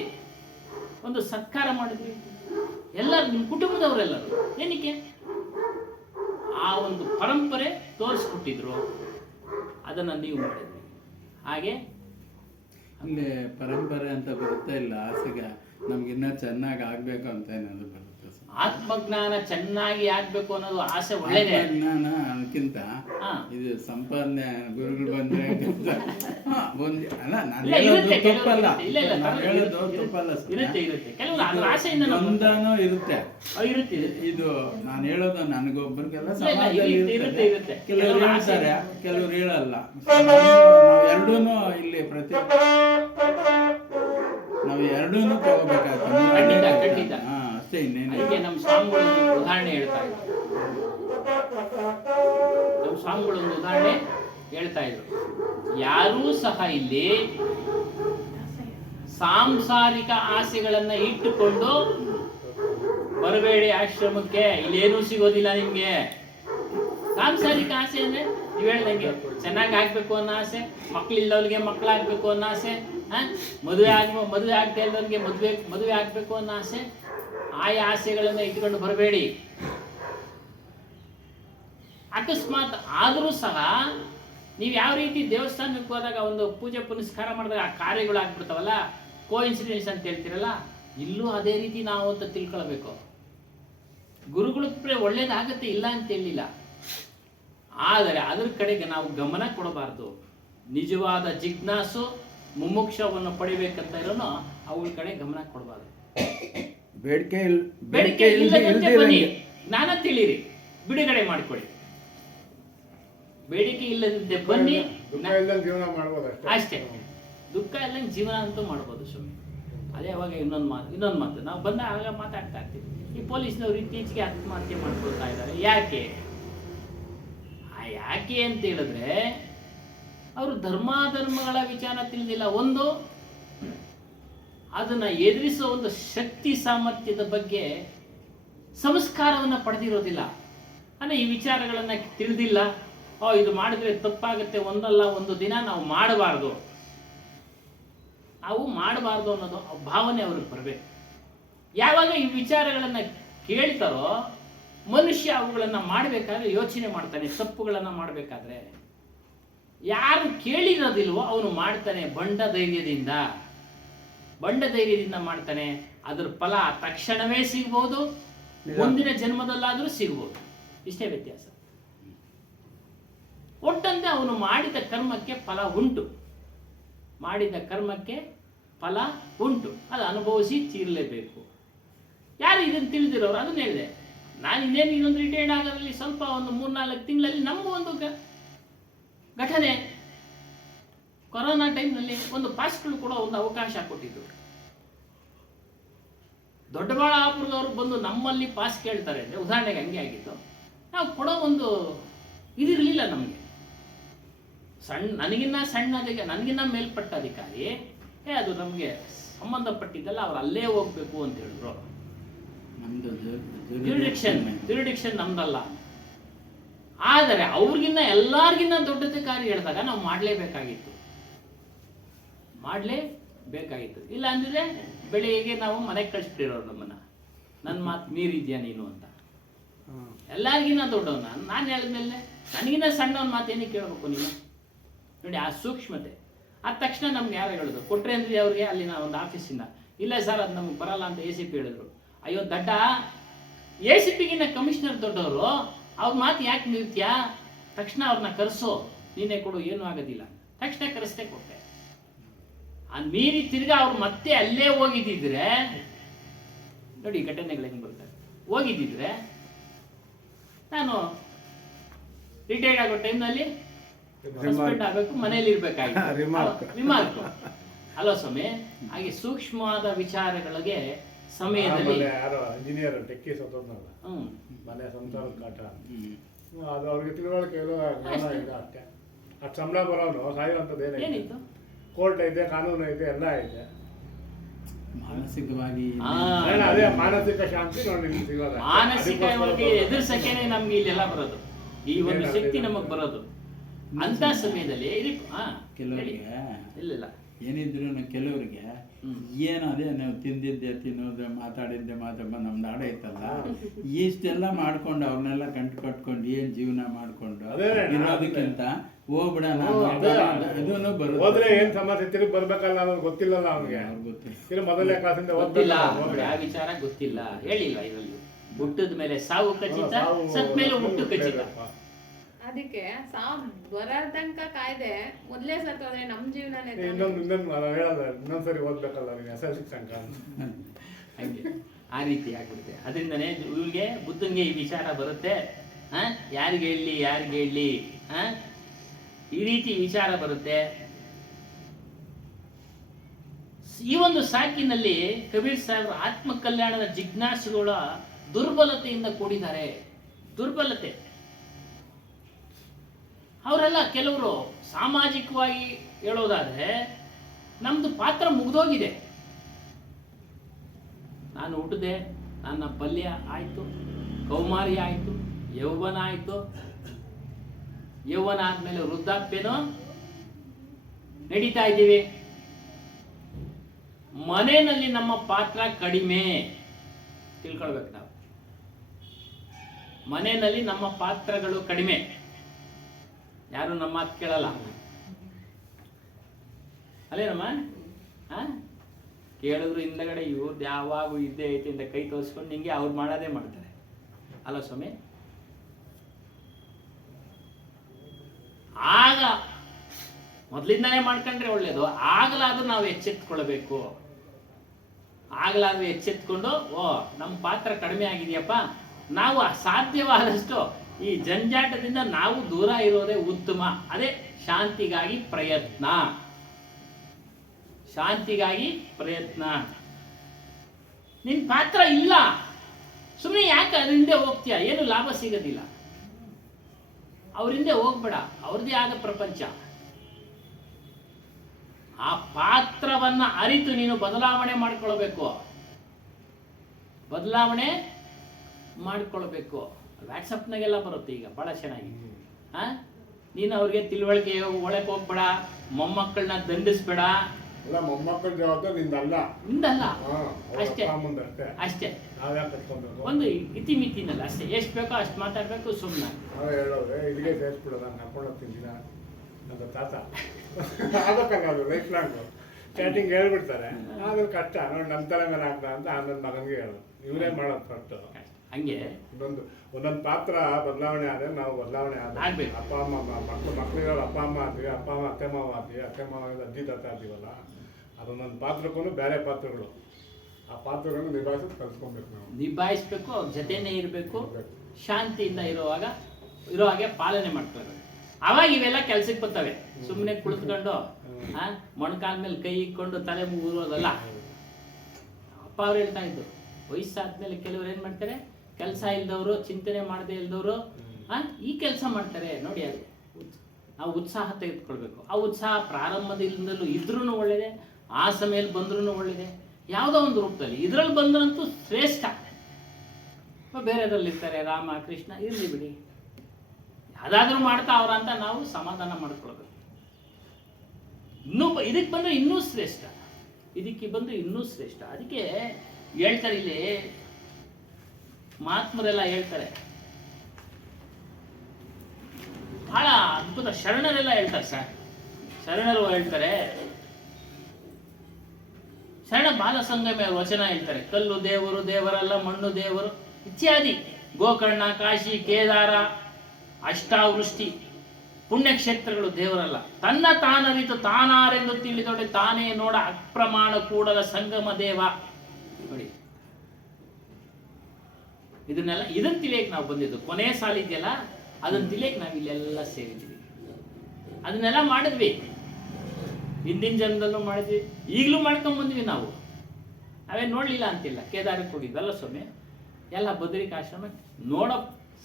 ಒಂದು ಸತ್ಕಾರ ಮಾಡಿದ್ವಿ, ಎಲ್ಲರೂ ನಿಮ್ಮ ಕುಟುಂಬದವರೆಲ್ಲರೂ ಏನಕ್ಕೆ ಆ ಒಂದು ಪರಂಪರೆ ತೋರಿಸ್ಕೊಟ್ಟಿದ್ರು, ಅದನ್ನು ನೀವು ಮಾಡಿದ್ರಿ. ಹಾಗೆ ಇಲ್ಲಿ ಪರಂಪರೆ ಅಂತ ಬರುತ್ತಾ ಇಲ್ಲ, ಆಸೆಗೆ ನಮ್ಗಿನ್ನ ಚೆನ್ನಾಗಿ ಆಗ್ಬೇಕು ಅಂತ ಏನಾದ್ರು ಬರುತ್ತೆ ಸರ್? ಆತ್ಮಜ್ಞಾನ ಚೆನ್ನಾಗಿ ಆಗ್ಬೇಕು ಅನ್ನೋದು ಆಸೆ ಒಳ್ಳೇದೇ. ಜ್ಞಾನ ಅದಕ್ಕಿಂತ ಹಾ. ಇದು ಸಂಪಾದನೆ ಗುರುಗಳು ಬಂದ್ರೆ ಒಂದು ಅಲ್ಲ ನಾನು ಇಲ್ಲ, ಹೇಳೋದು ಇರುತ್ತೆ, ತಪ್ಪಲ್ಲ, ಇಲ್ಲ, ಇಲ್ಲ, ನಾನು ಹೇಳೋದು ತಪ್ಪಲ್ಲ ಸರ್. ಇರುತ್ತೆ ಕೆಲವರು ಅದ್ರ ಆಸೆಯಿಂದ ನಾವು ಒಂದನೂ ಇರುತ್ತೆ. ಇರುತ್ತೆ. ಇದು ನಾನು ಹೇಳೋದು ನನಗೊಬ್ಬರಿಗೆಲ್ಲ ಇಲ್ಲ, ಇಲ್ಲ, ಸಮಾಜದಲ್ಲಿ ಇರುತ್ತೆ. ಇರುತ್ತೆ. ಕೆಲವರು ಹೇಳ್ತಾರೆ, ಕೆಲವರು ಹೇಳಲ್ಲ. ನಾವು ಎರಡೂನು ಇಲ್ಲಿ ನಾವು ಎರಡೂನು ತಗೋಬೇಕಾಗ್ತದೆ. ಖಂಡಿತ. ಹಾ ಅಷ್ಟೇ, ಇನ್ನೇನು. ಅದಕ್ಕೆ ನಮ್ಮ ಸ್ವಾಮಿಗಳು ಉದಾಹರಣೆ ಹೇಳ್ತಾ ಇದ್ರು. ನಮ್ಮ ಸ್ವಾಮಿಗಳು ಒಂದು ಉದಾಹರಣೆ ಹೇಳ್ತಾ ಇದ್ರು. ಯಾರೂ ಸಹ ಇಲ್ಲಿ ಸಾಂಸಾರಿಕ ಆಸೆಗಳನ್ನ ಇಟ್ಟುಕೊಂಡು ಬರಬೇಡಿ ಆಶ್ರಮಕ್ಕೆ, ಇಲ್ಲೇನೂ ಸಿಗೋದಿಲ್ಲ ನಿಮ್ಗೆ. ಸಾಂಸಾರಿಕ ಆಸೆ ಅಂದ್ರೆ ನೀವು ಹೇಳ್ದಂಗೆ ಚೆನ್ನಾಗಿ ಆಗ್ಬೇಕು ಅನ್ನೋ ಆಸೆ, ಮಕ್ಳಿಲ್ಲವ್ರಿಗೆ ಮಕ್ಕಳಾಗ್ಬೇಕು ಅನ್ನೋ ಆಸೆ, ಮದುವೆ ಆಗ್ತಾ ಇಲ್ಲವ್ರಿಗೆ ಮದುವೆ ಆಗ್ಬೇಕು ಅನ್ನೋ ಆಸೆ, ಆಯಾ ಆಸೆಗಳನ್ನ ಇಟ್ಕೊಂಡು ಬರಬೇಡಿ. ಅಕಸ್ಮಾತ್ ಆದರೂ ಸಹ ನೀವು ಯಾವ ರೀತಿ ದೇವಸ್ಥಾನಕ್ಕೆ ಹೋದಾಗ ಒಂದು ಪೂಜೆ ಪುನಸ್ಕಾರ ಮಾಡಿದಾಗ ಆ ಕಾರ್ಯಗಳು ಆಗ್ಬಿಡ್ತಾವಲ್ಲ, ಕೋಇನ್ಸಿಡೆನ್ಸ್ ಅಂತ ಹೇಳ್ತಿರಲ್ಲ, ಇಲ್ಲೂ ಅದೇ ರೀತಿ ನಾವು ಅಂತ ತಿಳ್ಕೊಳ್ಬೇಕು. ಗುರುಗಳ ಒಳ್ಳೇದಾಗತ್ತೆ, ಇಲ್ಲ ಅಂತ ಹೇಳಿಲ್ಲ, ಆದರೆ ಅದ್ರ ಕಡೆಗೆ ನಾವು ಗಮನ ಕೊಡಬಾರ್ದು. ನಿಜವಾದ ಜಿಜ್ಞಾಸು ಮುಮುಕ್ಷವನ್ನು ಪಡಿಬೇಕಂತ ಇರೋನು ಅವಳ ಕಡೆ ಗಮನ ಕೊಡಬಾರ್ದು. ಬೇಡಿಕೆ ಇಲ್ಲದಂತೆ ಬನ್ನಿ, ಜ್ಞಾನ ತಿಳಿರಿ, ಬಿಡುಗಡೆ ಮಾಡಿಕೊಳ್ಳಿ. ಬೇಡಿಕೆ ಇಲ್ಲದಂತೆ ಬನ್ನಿ, ದುಃಖ ಇಲ್ದಂಗೆ ಜೀವನ ಮಾಡ್ಬೋದು ಅಷ್ಟೇ. ದುಃಖ ಇಲ್ಲಂಗೆ ಜೀವನ ಅಂತೂ ಮಾಡ್ಬೋದು ಸ್ವಾಮಿ. ಅದೇ ಅವಾಗ ಇನ್ನೊಂದು ಮಾತು ನಾವು ಬಂದಾಗ ಮಾತಾಡ್ತಾ ಇರ್ತೀವಿ. ಈ ಪೊಲೀಸ್ನವ್ರು ಇತ್ತೀಚೆಗೆ ಆತ್ಮಹತ್ಯೆ ಮಾಡ್ಕೊಳ್ತಾ ಇದ್ದಾರೆ. ಯಾಕೆ ಅಂತ ಹೇಳಿದ್ರೆ ಅವರು ಧರ್ಮಾಧರ್ಮಗಳ ವಿಚಾರ ತಿಳಿದಿಲ್ಲ. ಒಂದು, ಅದನ್ನ ಎದುರಿಸುವ ಒಂದು ಶಕ್ತಿ ಸಾಮರ್ಥ್ಯದ ಬಗ್ಗೆ ಸಂಸ್ಕಾರವನ್ನ ಪಡೆದಿರೋದಿಲ್ಲ. ಅಂದ್ರೆ ಈ ವಿಚಾರಗಳನ್ನ ತಿಳಿದಿಲ್ಲ. ಇದು ಮಾಡಿದ್ರೆ ತಪ್ಪಾಗುತ್ತೆ, ಒಂದಲ್ಲ ಒಂದು ದಿನ ನಾವು ಮಾಡಬಾರ್ದು ಅನ್ನೋದು ಭಾವನೆ ಅವ್ರಿಗೆ ಬರಬೇಕು. ಯಾವಾಗ ಈ ವಿಚಾರಗಳನ್ನ ಕೇಳ್ತಾರೋ ಮನುಷ್ಯ ಅವುಗಳನ್ನ ಮಾಡಬೇಕಾದ್ರೆ ಯೋಚನೆ ಮಾಡ್ತಾನೆ. ತಪ್ಪುಗಳನ್ನ ಮಾಡಬೇಕಾದ್ರೆ ಯಾರು ಕೇಳಿರೋದಿಲ್ವೋ ಅವನು ಮಾಡ್ತಾನೆ. ಬಂಡ ಧೈರ್ಯದಿಂದ ಮಾಡ್ತಾನೆ. ಅದ್ರ ಫಲ ತಕ್ಷಣವೇ ಸಿಗ್ಬೋದು, ಮುಂದಿನ ಜನ್ಮದಲ್ಲಾದ್ರೂ ಸಿಗ್ಬೋದು. ಇಷ್ಟೇ ವ್ಯತ್ಯಾಸ. ಒಟ್ಟಂತೆ ಅವನು ಮಾಡಿದ ಕರ್ಮಕ್ಕೆ ಫಲ ಉಂಟು, ಅದು ಅನುಭವಿಸಿ ತೀರಲೇಬೇಕು. ಯಾರು ಇದನ್ನು ತಿಳಿದಿರೋರು ಅದನ್ನ ಹೇಳಿದೆ ನಾನು. ಇನ್ನೊಂದು ರಿಟೈರ್ಡ್ ಆಗೋದ್ರಲ್ಲಿ ಸ್ವಲ್ಪ ಒಂದು 3-4 ತಿಂಗಳಲ್ಲಿ ನಮ್ಮ ಒಂದು ಘಟನೆ, ಕೊರೋನಾ ಟೈಮ್ನಲ್ಲಿ ಒಂದು ಪಾಸ್ಗಳು ಕೂಡ ಒಂದು ಅವಕಾಶ ಕೊಟ್ಟಿದ್ರು. ದೊಡ್ಡಬಳ್ಳಾಪುರದವರು ಬಂದು ನಮ್ಮಲ್ಲಿ ಪಾಸ್ ಕೇಳ್ತಾರೆ ಅಂದರೆ ಉದಾಹರಣೆಗೆ ಹಂಗೆ ಆಗಿತ್ತು. ನಾವು ಕೊಡೋ ಒಂದು ಇದಿರಲಿಲ್ಲ ನಮಗೆ. ನನಗಿನ್ನ ಮೇಲ್ಪಟ್ಟ ಅಧಿಕಾರಿ ಅದು ನಮಗೆ ಸಂಬಂಧಪಟ್ಟಿದ್ದಲ್ಲ, ಅವ್ರು ಅಲ್ಲೇ ಹೋಗ್ಬೇಕು ಅಂತ ಹೇಳಿದ್ರು. ಜ್ಯೂರಿಡಿಕ್ಷನ್ ನಮ್ದಲ್ಲ. ಆದರೆ ಅವ್ರಿಗಿನ್ನ ಎಲ್ಲಾರ್ಗಿನ್ನ ದೊಡ್ಡ ಅಧಿಕಾರಿ ಹೇಳಿದಾಗ ನಾವು ಮಾಡಲೇಬೇಕಾಗಿತ್ತು. ಇಲ್ಲ ಅಂದ್ರೆ ಬೆಳಿಗ್ಗೆ ನಾವು ಮನೆಗೆ ಕಳಿಸ್ಬಿಟ್ಟಿರೋರು ನಮ್ಮನ್ನ, ನನ್ನ ಮಾತು ಮೀರಿದ್ಯಾ ನೀನು ಅಂತ. ಎಲ್ಲಾರ್ಗಿನ್ನ ದೊಡ್ಡವನ್ನ ನಾನು ಹೇಳಿದ್ಮೇಲೆ ನನಗಿನ್ನ ಸಣ್ಣವನ್ ಮಾತೇನೇ ಕೇಳಬೇಕು ನೀನು. ನೋಡಿ ಆ ಸೂಕ್ಷ್ಮತೆ. ಆದ ತಕ್ಷಣ ನಮ್ಗೆ ಯಾರು ಹೇಳಿದ್ರು, ಕೊಟ್ರೆ ಅಂದ್ರೆ ಅವ್ರಿಗೆ ಅಲ್ಲಿನ ಒಂದು ಆಫೀಸಿಂದ, ಇಲ್ಲ ಸರ್ ಅದು ನಮ್ಗೆ ಬರಲ್ಲ ಅಂತ ACP ಹೇಳಿದ್ರು. ಅಯ್ಯೋ ದಡ್ಡ, ACPಗಿನ್ನ ಕಮಿಷನರ್ ದೊಡ್ಡವರು, ಅವ್ರ ಮಾತು ಯಾಕೆ ನಿಲ್ತ್ಯಾ? ತಕ್ಷಣ ಅವ್ರನ್ನ ಕರೆಸೋ, ನೀನೇ ಕೊಡು, ಏನೂ ಆಗೋದಿಲ್ಲ. ತಕ್ಷಣ ಕರೆಸ್ತೇ ಕೊಟ್ಟೆ. ಮೀರಿ ತಿರ್ಗಾ ಅವ್ರು ಮತ್ತೆ ಅಲ್ಲೇ ಹೋಗಿದ್ದಿದ್ರೆ, ನೋಡಿ ಘಟನೆಗಳು ಹೆಂಗೆ ಬರ್ತಾರೆ. ಹೋಗಿದ್ದಿದ್ರೆ ನಾನು ರಿಟೈರ್ಡ್ ಆಗೋ ಟೈಮ್ನಲ್ಲಿ ಸಸ್ಪೆಂಡ್ ಆಗಬೇಕು, ಮನೇಲಿ ಇರ್ಬೇಕಾಗಿತ್ತು. ರಿಮಾರ್ಕ್ ಅಲ್ವಾ ಸ್ವಾಮಿ? ಹಾಗೆ ಸೂಕ್ಷ್ಮವಾದ ವಿಚಾರಗಳಿಗೆ ಸಮಯದಲ್ಲಿ ಯಾರೋ ಇಂಜಿನಿಯರ್ ಟೆಕ್ಕಿ ಸತ್ತೋದ್ನಲ್ಲ, ಮನೆ ಸಂಸಾರದ ಕಾಟ, ಅದು ಅವ್ರಿಗೆ ತಿಳುವಳಿಕೆ ಇರೋ ಜ್ಞಾನ ಇಲ್ಲ ಅಷ್ಟೇ. ಅದು ಸಂಬಳ ಬರೋನು ಸಾಯುವಂಥದ್ದು ಏನಿದೆ? ಏನಿತ್ತು? ಕೋರ್ಟ್ ಐತೆ, ಕಾನೂನು ಐತೆ, ಎಲ್ಲ ಐತೆ. ಮಾನಸಿಕವಾಗಿ ಅಣ್ಣ, ಅದೇ ಮಾನಸಿಕ ಶಾಂತಿ ನೋಡಿ ಇಲ್ಲಿ ಸಿಗೋದು. ಮಾನಸಿಕವಾಗಿ ಎದುರ್ಸಕ್ಕೇನೆ ನಮ್ಗೆ ಇಲ್ಲೆಲ್ಲ ಬರೋದು, ಈ ಒಂದು ಶಕ್ತಿ ನಮಗ್ ಬರೋದು. ಅಂತ ಸಮಯದಲ್ಲಿ ಕೆಲವರಿಗೆ ಇಲ್ಲ ಏನಿದ್ರು ಕೆಲವರಿಗೆ ಏನು ಅದೇ ನಾವು ತಿಂದಿದ್ದೆ ತಿನ್ನೋದು ಮಾತಾಡಿದ್ದೆ ನಮ್ದು ಆಡ ಐತಲ್ಲ, ಇಷ್ಟೆಲ್ಲ ಮಾಡ್ಕೊಂಡು ಅವ್ರನ್ನೆಲ್ಲ ಕಟ್ಕೊಂಡು ಏನ್ ಜೀವನ ಮಾಡ್ಕೊಂಡು ಇರೋದಕ್ಕಿಂತ ಹೋಗ್ಬಿಡೋಣ ಇದನ್ನು ಬರೋದು. ಹೋದ್ರೆ ಏನ್ ಸಮಸ್ಯೆ ತಿರುಗಿ ಬರ್ಬೇಕಲ್ಲ ಅನ್ನೋದು ಗೊತ್ತಿಲ್ಲಲ್ಲ ಅವ್ನಿಗೆ. ತಿರುಗಿ ಮೊದಲನೇ ಕ್ಲಾಸಿಂದ ಗೊತ್ತಿಲ್ಲ, ಯಾವ ವಿಚಾರ ಗೊತ್ತಿಲ್ಲ, ಹೇಳಿಲ್ಲ ಇದರಲ್ಲಿ. ಹುಟ್ಟದ ಮೇಲೆ ಸಾವು ಖಚಿತ, ಸತ್ ಮೇಲೆ ಹುಟ್ಟು ಖಚಿತ. ಅದಕ್ಕೆ ಸಾವು ಬರೋ ತನಕ ಕಾಯ್ದೆ ಮೊದ್ಲೇ ಸತ್ತೋದ್ರೆ ನಮ್ ಜೀವನನೇ ಇನ್ನೊಂದ್ಸರಿ ಓದ್ಬೇಕಲ್ಲ ನೀನು SLC ತನಕ ಹಂಗೆ ಆ ರೀತಿ ಆಗ್ಬಿಡುತ್ತೆ. ಅದರಿಂದನೇ ಇವ್ರಿಗೆ ಬುದ್ಧನ್ಗೆ ಈ ವಿಚಾರ ಬರುತ್ತೆ. ಯಾರಿಗೆ ಹೇಳಲಿ ಈ ರೀತಿ ವಿಚಾರ ಬರುತ್ತೆ. ಈ ಒಂದು ಸಾಕಿನಲ್ಲಿ ಕಬೀರ್ ಸಾಹೇಬ್ ಆತ್ಮ ಕಲ್ಯಾಣದ ಜಿಜ್ಞಾಸುಗಳ ದುರ್ಬಲತೆಯಿಂದ ಕೂಡಿದ್ದಾರೆ. ದುರ್ಬಲತೆ. ಅವರೆಲ್ಲ ಕೆಲವರು ಸಾಮಾಜಿಕವಾಗಿ ಹೇಳೋದಾದ್ರೆ ನಮ್ದು ಪಾತ್ರ ಮುಗ್ದೋಗಿದೆ. ನಾನು ಹುಟ್ಟಿದೆ, ನನ್ನ ಬಾಲ್ಯ ಆಯ್ತು, ಕೌಮಾರಿ ಆಯ್ತು, ಯೌವನ ಆಯ್ತು, ಯೌವನ ಆದ್ಮೇಲೆ ವೃದ್ಧಾಪ್ಯನೋ ನಡೀತಾ ಇದ್ದೀವಿ. ಮನೆಯಲ್ಲಿ ನಮ್ಮ ಪಾತ್ರ ಕಡಿಮೆ ತಿಳ್ಕೊಳ್ಬೇಕು ನಾವು. ಮನೆಯಲ್ಲಿ ನಮ್ಮ ಪಾತ್ರಗಳು ಕಡಿಮೆ, ಯಾರು ನಮ್ಮ ಮಾತು ಕೇಳಲ್ಲ ಅಲ್ಲೇನಮ್ಮ. ಕೇಳಿದ್ರು ಹಿಂದಗಡೆ ಇವ್ರದ್ದು ಯಾವಾಗ ಇದ್ದೇ ಐತೆ ಅಂತ ಕೈ ತೋರಿಸ್ಕೊಂಡು ನಿಂಗೆ ಅವ್ರು ಮಾಡೋದೇ ಮಾಡ್ತಾರೆ ಅಲ್ಲ ಸ್ವಾಮಿ. ಆಗ ಮೊದಲಿಂದಾನೇ ಮಾಡ್ಕೊಂಡ್ರೆ ಒಳ್ಳೇದು. ಆಗಲಾದ್ರೂ ನಾವು ಎಚ್ಚೆತ್ಕೊಳ್ಬೇಕು. ಆಗಲಾದ್ರೂ ಎಚ್ಚೆತ್ಕೊಂಡು ನಮ್ಮ ಪಾತ್ರ ಕಡಿಮೆ ಆಗಿದೆಯಪ್ಪ, ನಾವು ಸಾಧ್ಯವಾದಷ್ಟು ಈ ಜಂಜಾಟದಿಂದ ನಾವು ದೂರ ಇರೋದೇ ಉತ್ತಮ. ಅದೇ ಶಾಂತಿಗಾಗಿ ಪ್ರಯತ್ನ. ಶಾಂತಿಗಾಗಿ ಪ್ರಯತ್ನ. ನಿನ್ ಪಾತ್ರ ಇಲ್ಲ, ಸುಮ್ಮನೆ ಯಾಕೆ ಅದ್ರ ಹಿಂದೆ ಹೋಗ್ತೀಯ? ಏನು ಲಾಭ ಸಿಗೋದಿಲ್ಲ. ಅವ್ರ ಹಿಂದೆ ಹೋಗ್ಬೇಡ, ಅವ್ರದ್ದೇ ಆದ ಪ್ರಪಂಚ. ಆ ಪಾತ್ರವನ್ನ ಅರಿತು ನೀನು ಬದಲಾವಣೆ ಮಾಡ್ಕೊಳ್ಬೇಕು. ಬದಲಾವಣೆ ಮಾಡ್ಕೊಳ್ಬೇಕು. ವಾಟ್ಸಪ್ನಾಗೆಲ್ಲ ಬರುತ್ತೆ ಈಗ ಬಹಳ ಚೆನ್ನಾಗಿ. ನೀನು ಅವ್ರಿಗೆ ತಿಳುವಳಿಕೆ ಒಳಗೆ ಹೋಗ್ಬೇಡ, ಮೊಮ್ಮಕ್ಕಳನ್ನ ದಂಡಿಸ್ಬೇಡ. ಅಲ್ಲ, ಮೊಮ್ಮಕ್ಕಳ ಜವಾಬ್ದಾರಿ ನಿಂದಲ್ಲ. ಅಷ್ಟೇ ಅಷ್ಟೇ. ಒಂದು ಇತಿಮಿತಿನಲ್ಲ ಅಷ್ಟೇ. ಎಷ್ಟು ಬೇಕೋ ಅಷ್ಟು ಮಾತಾಡ್ಬೇಕು. ಸುಮ್ಮನೆ ಹೇಳೋದ್ರೆ ಇಲ್ಲಿಗೆ ಸೇರಿಸ್ಬಿಡೋದ, ನಾನು ಕರ್ಕೊಂಡು ಹೋಗ್ತೀನಿ ದಿನ ಅಂತ ತಾತ ಆಗಬೇಕಲ್ಲ. ಅದು ಲೈಫ್ ಲಾಂಗ್ ಚಾಟಿಂಗ್ ಹೇಳ್ಬಿಡ್ತಾರೆ. ಆದ್ರೆ ಕಷ್ಟ ನೋಡಿ, ನನ್ನ ತಲೆ ಮೇಲೆ ಆಗ್ತಾ ಅಂತ ನನ್ನ ಮಗನಿಗೆ ಹೇಳೋದು. ಇವರೇ ಮಾಡೋದು ಫಸ್ಟ್. ಹಂಗೆ ಒಂದೊಂದು ಪಾತ್ರ ಬದಲಾವಣೆ ಆದ್ರೆ ನಾವು ಬದಲಾವಣೆ ಆಗ್ಬೇಕು. ಅಪ್ಪ ಅಮ್ಮ ಮಕ್ಕಳಿರೋ ಅಪ್ಪ ಅಮ್ಮ ಆಗ್ತೀವಿ, ಅಪ್ಪ ಅಮ್ಮ ಅತ್ತೆ ಮಾವ ಆಗ್ತೀವಿ, ಅತ್ತೆ ಮಾವ ಅಜ್ಜಿ ತಾತ ಆಗ್ತೀವಲ್ಲ, ಅದೊಂದೊಂದು ಪಾತ್ರಕ್ಕೂ ಬೇರೆ ಪಾತ್ರಗಳು. ಆ ಪಾತ್ರಗಳನ್ನು ನಿಭಾಯಿಸೋದು ಕಲ್ತ್ಕೊಬೇಕು. ನಾವು ನಿಭಾಯಿಸ್ಬೇಕು, ಅವ್ರ ಜೊತೆನೇ ಇರಬೇಕು, ಶಾಂತಿಯಿಂದ ಇರೋ ಹಾಗೆ ಪಾಲನೆ ಮಾಡ್ಕೊಳ್ಬೇಕು. ಅವಾಗ ಇವೆಲ್ಲ ಕೆಲ್ಸಕ್ಕೆ ಬರ್ತವೆ. ಸುಮ್ಮನೆ ಕುಳಿತುಕೊಂಡು ಮೊಣಕಾಲ ಮೇಲೆ ಕೈ ಇಕ್ಕೊಂಡು ತಲೆ ಊರೋದಲ್ಲ. ಅಪ್ಪ ಅವ್ರು ಹೇಳ್ತಾ ಇದ್ದು, ವಯಸ್ಸಾದ್ಮೇಲೆ ಕೆಲವರು ಏನ್ ಮಾಡ್ತಾರೆ, ಕೆಲಸ ಇಲ್ದವರು, ಚಿಂತನೆ ಮಾಡದೆ ಇಲ್ದವರು ಈ ಕೆಲಸ ಮಾಡ್ತಾರೆ ನೋಡಿ. ಅದು ನಾವು ಉತ್ಸಾಹ ತೆಗೆದುಕೊಳ್ಬೇಕು. ಆ ಉತ್ಸಾಹ ಪ್ರಾರಂಭದಿಂದಲೂ ಇದ್ರೂ ಒಳ್ಳೇದೆ, ಆ ಸಮಯದಲ್ಲಿ ಬಂದ್ರೂ ಒಳ್ಳೇದೆ. ಯಾವುದೋ ಒಂದು ರೂಪದಲ್ಲಿ ಇದರಲ್ಲಿ ಬಂದ್ರಂತೂ ಶ್ರೇಷ್ಠ. ಬೇರೆದ್ರಲ್ಲಿ ಇರ್ತಾರೆ, ರಾಮ ಕೃಷ್ಣ ಇರಲಿ ಬಿಡಿ, ಯಾವುದಾದ್ರೂ ಮಾಡ್ತಾ ಅವ್ರ ಅಂತ ನಾವು ಸಮಾಧಾನ ಮಾಡ್ಕೊಳ್ಬೇಕು. ಇದಕ್ಕೆ ಬಂದ್ರೆ ಇನ್ನೂ ಶ್ರೇಷ್ಠ, ಇದಕ್ಕೆ ಬಂದ್ರೆ ಇನ್ನೂ ಶ್ರೇಷ್ಠ. ಅದಕ್ಕೆ ಹೇಳ್ತಾರೆ ಇಲ್ಲಿ ಮಹಾತ್ಮರೆಲ್ಲ ಹೇಳ್ತಾರೆ, ಬಹಳ ಅದ್ಭುತ. ಶರಣರೆಲ್ಲ ಹೇಳ್ತಾರೆ ಸರ್. ಶರಣರು ಹೇಳ್ತಾರೆ, ಶರಣ ಬಾಲಸಂಗಮ ವಚನ ಹೇಳ್ತಾರೆ, ಕಲ್ಲು ದೇವರು ದೇವರಲ್ಲ, ಮಣ್ಣು ದೇವರು ಇತ್ಯಾದಿ. ಗೋಕರ್ಣ, ಕಾಶಿ, ಕೇದಾರ, ಅಷ್ಟಾವೃಷ್ಟಿ ಪುಣ್ಯಕ್ಷೇತ್ರಗಳು ದೇವರಲ್ಲ. ತನ್ನ ತಾನರಿತು ತಾನಾರೆಂದು ತಿಳಿದೊಡೆ ತಾನೇ ನೋಡ ಅಪ್ರಮಾಣ ಕೂಡಲ ಸಂಗಮ ದೇವ. ನೋಡಿ, ಇದನ್ನ ತಿಳಿಯಕ್ಕೆ ನಾವು ಬಂದಿದ್ದು. ಕೊನೆ ಸಾಲಿದೆಯಲ್ಲ, ಅದನ್ನ ತಿಳಿಯಕ್ಕೆ ನಾವು ಇಲ್ಲೆಲ್ಲ ಸೇರಿದ್ದೀವಿ. ಅದನ್ನೆಲ್ಲ ಮಾಡಿದ್ವಿ, ಹಿಂದಿನ ಜನ್ಮದಲ್ಲೂ ಮಾಡಿದ್ವಿ, ಈಗಲೂ ಮಾಡ್ಕೊಂಡ್ ಬಂದ್ವಿ. ನಾವೇ ನೋಡ್ಲಿಲ್ಲ ಅಂತಿಲ್ಲ. ಕೇದಾರಕ್ಕೆ ಹೋಗಿದ್ವಲ್ಲ ಸ್ವಾಮಿ, ಎಲ್ಲ ಬದ್ರಿಕಾಶ್ರಮ ನೋಡೋ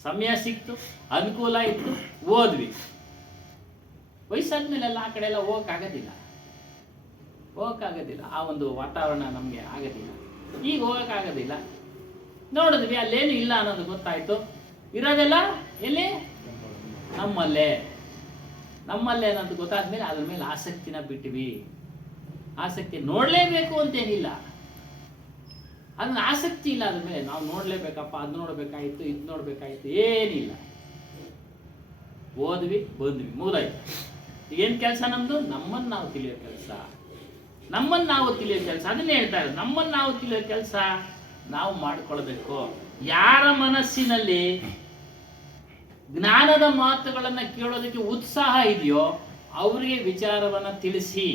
ಸಮಯ ಸಿಕ್ತು, ಅನುಕೂಲ ಇತ್ತು, ಓದ್ವಿ. ವಯಸ್ಸಾದ್ಮೇಲೆಲ್ಲ ಆ ಕಡೆ ಎಲ್ಲ ಹೋಗೋಕ್ಕಾಗೋದಿಲ್ಲ, ಆ ಒಂದು ವಾತಾವರಣ ನಮಗೆ ಆಗೋದಿಲ್ಲ. ಈಗ ಹೋಗೋಕ್ಕಾಗೋದಿಲ್ಲ. ನೋಡಿದ್ವಿ ಅಲ್ಲೇನು ಇಲ್ಲ ಅನ್ನೋದು ಗೊತ್ತಾಯ್ತು. ಇರೋದೆಲ್ಲ ಎಲ್ಲಿ? ನಮ್ಮಲ್ಲೇ ಅನ್ನೋದು ಗೊತ್ತಾದ್ಮೇಲೆ ಅದ್ರ ಮೇಲೆ ಆಸಕ್ತಿನ ಬಿಟ್ವಿ. ಆಸಕ್ತಿ ನೋಡಲೇಬೇಕು ಅಂತೇನಿಲ್ಲ, ಅದನ್ನ ಆಸಕ್ತಿ ಇಲ್ಲ. ಅದ್ರ ಮೇಲೆ ನಾವು ನೋಡಲೇಬೇಕಪ್ಪ, ಅದು ನೋಡಬೇಕಾಯ್ತು, ಇದು ನೋಡಬೇಕಾಯ್ತು, ಏನಿಲ್ಲ. ಓದ್ವಿ, ಬಂದ್ವಿ, ಮುಗಿದಾಯ್ತು. ಏನು ಕೆಲಸ ನಮ್ಮದು? ನಮ್ಮನ್ನು ನಾವು ತಿಳಿಯೋ ಕೆಲಸ. ಅದನ್ನೇ ಹೇಳ್ತಾ ಇರೋದು, ನಮ್ಮನ್ನು ನಾವು ತಿಳಿಯೋ ಕೆಲಸ ನಾವು ಮಾಡಿಕೊಳ್ಬೇಕು. ಯಾರ ಮನಸ್ಸಿನಲ್ಲಿ ಜ್ಞಾನದ ಮಾತುಗಳನ್ನು ಕೇಳೋದಕ್ಕೆ ಉತ್ಸಾಹ ಇದೆಯೋ ಅವರಿಗೆ ವಿಚಾರವನ್ನು ತಿಳಿಸಿ.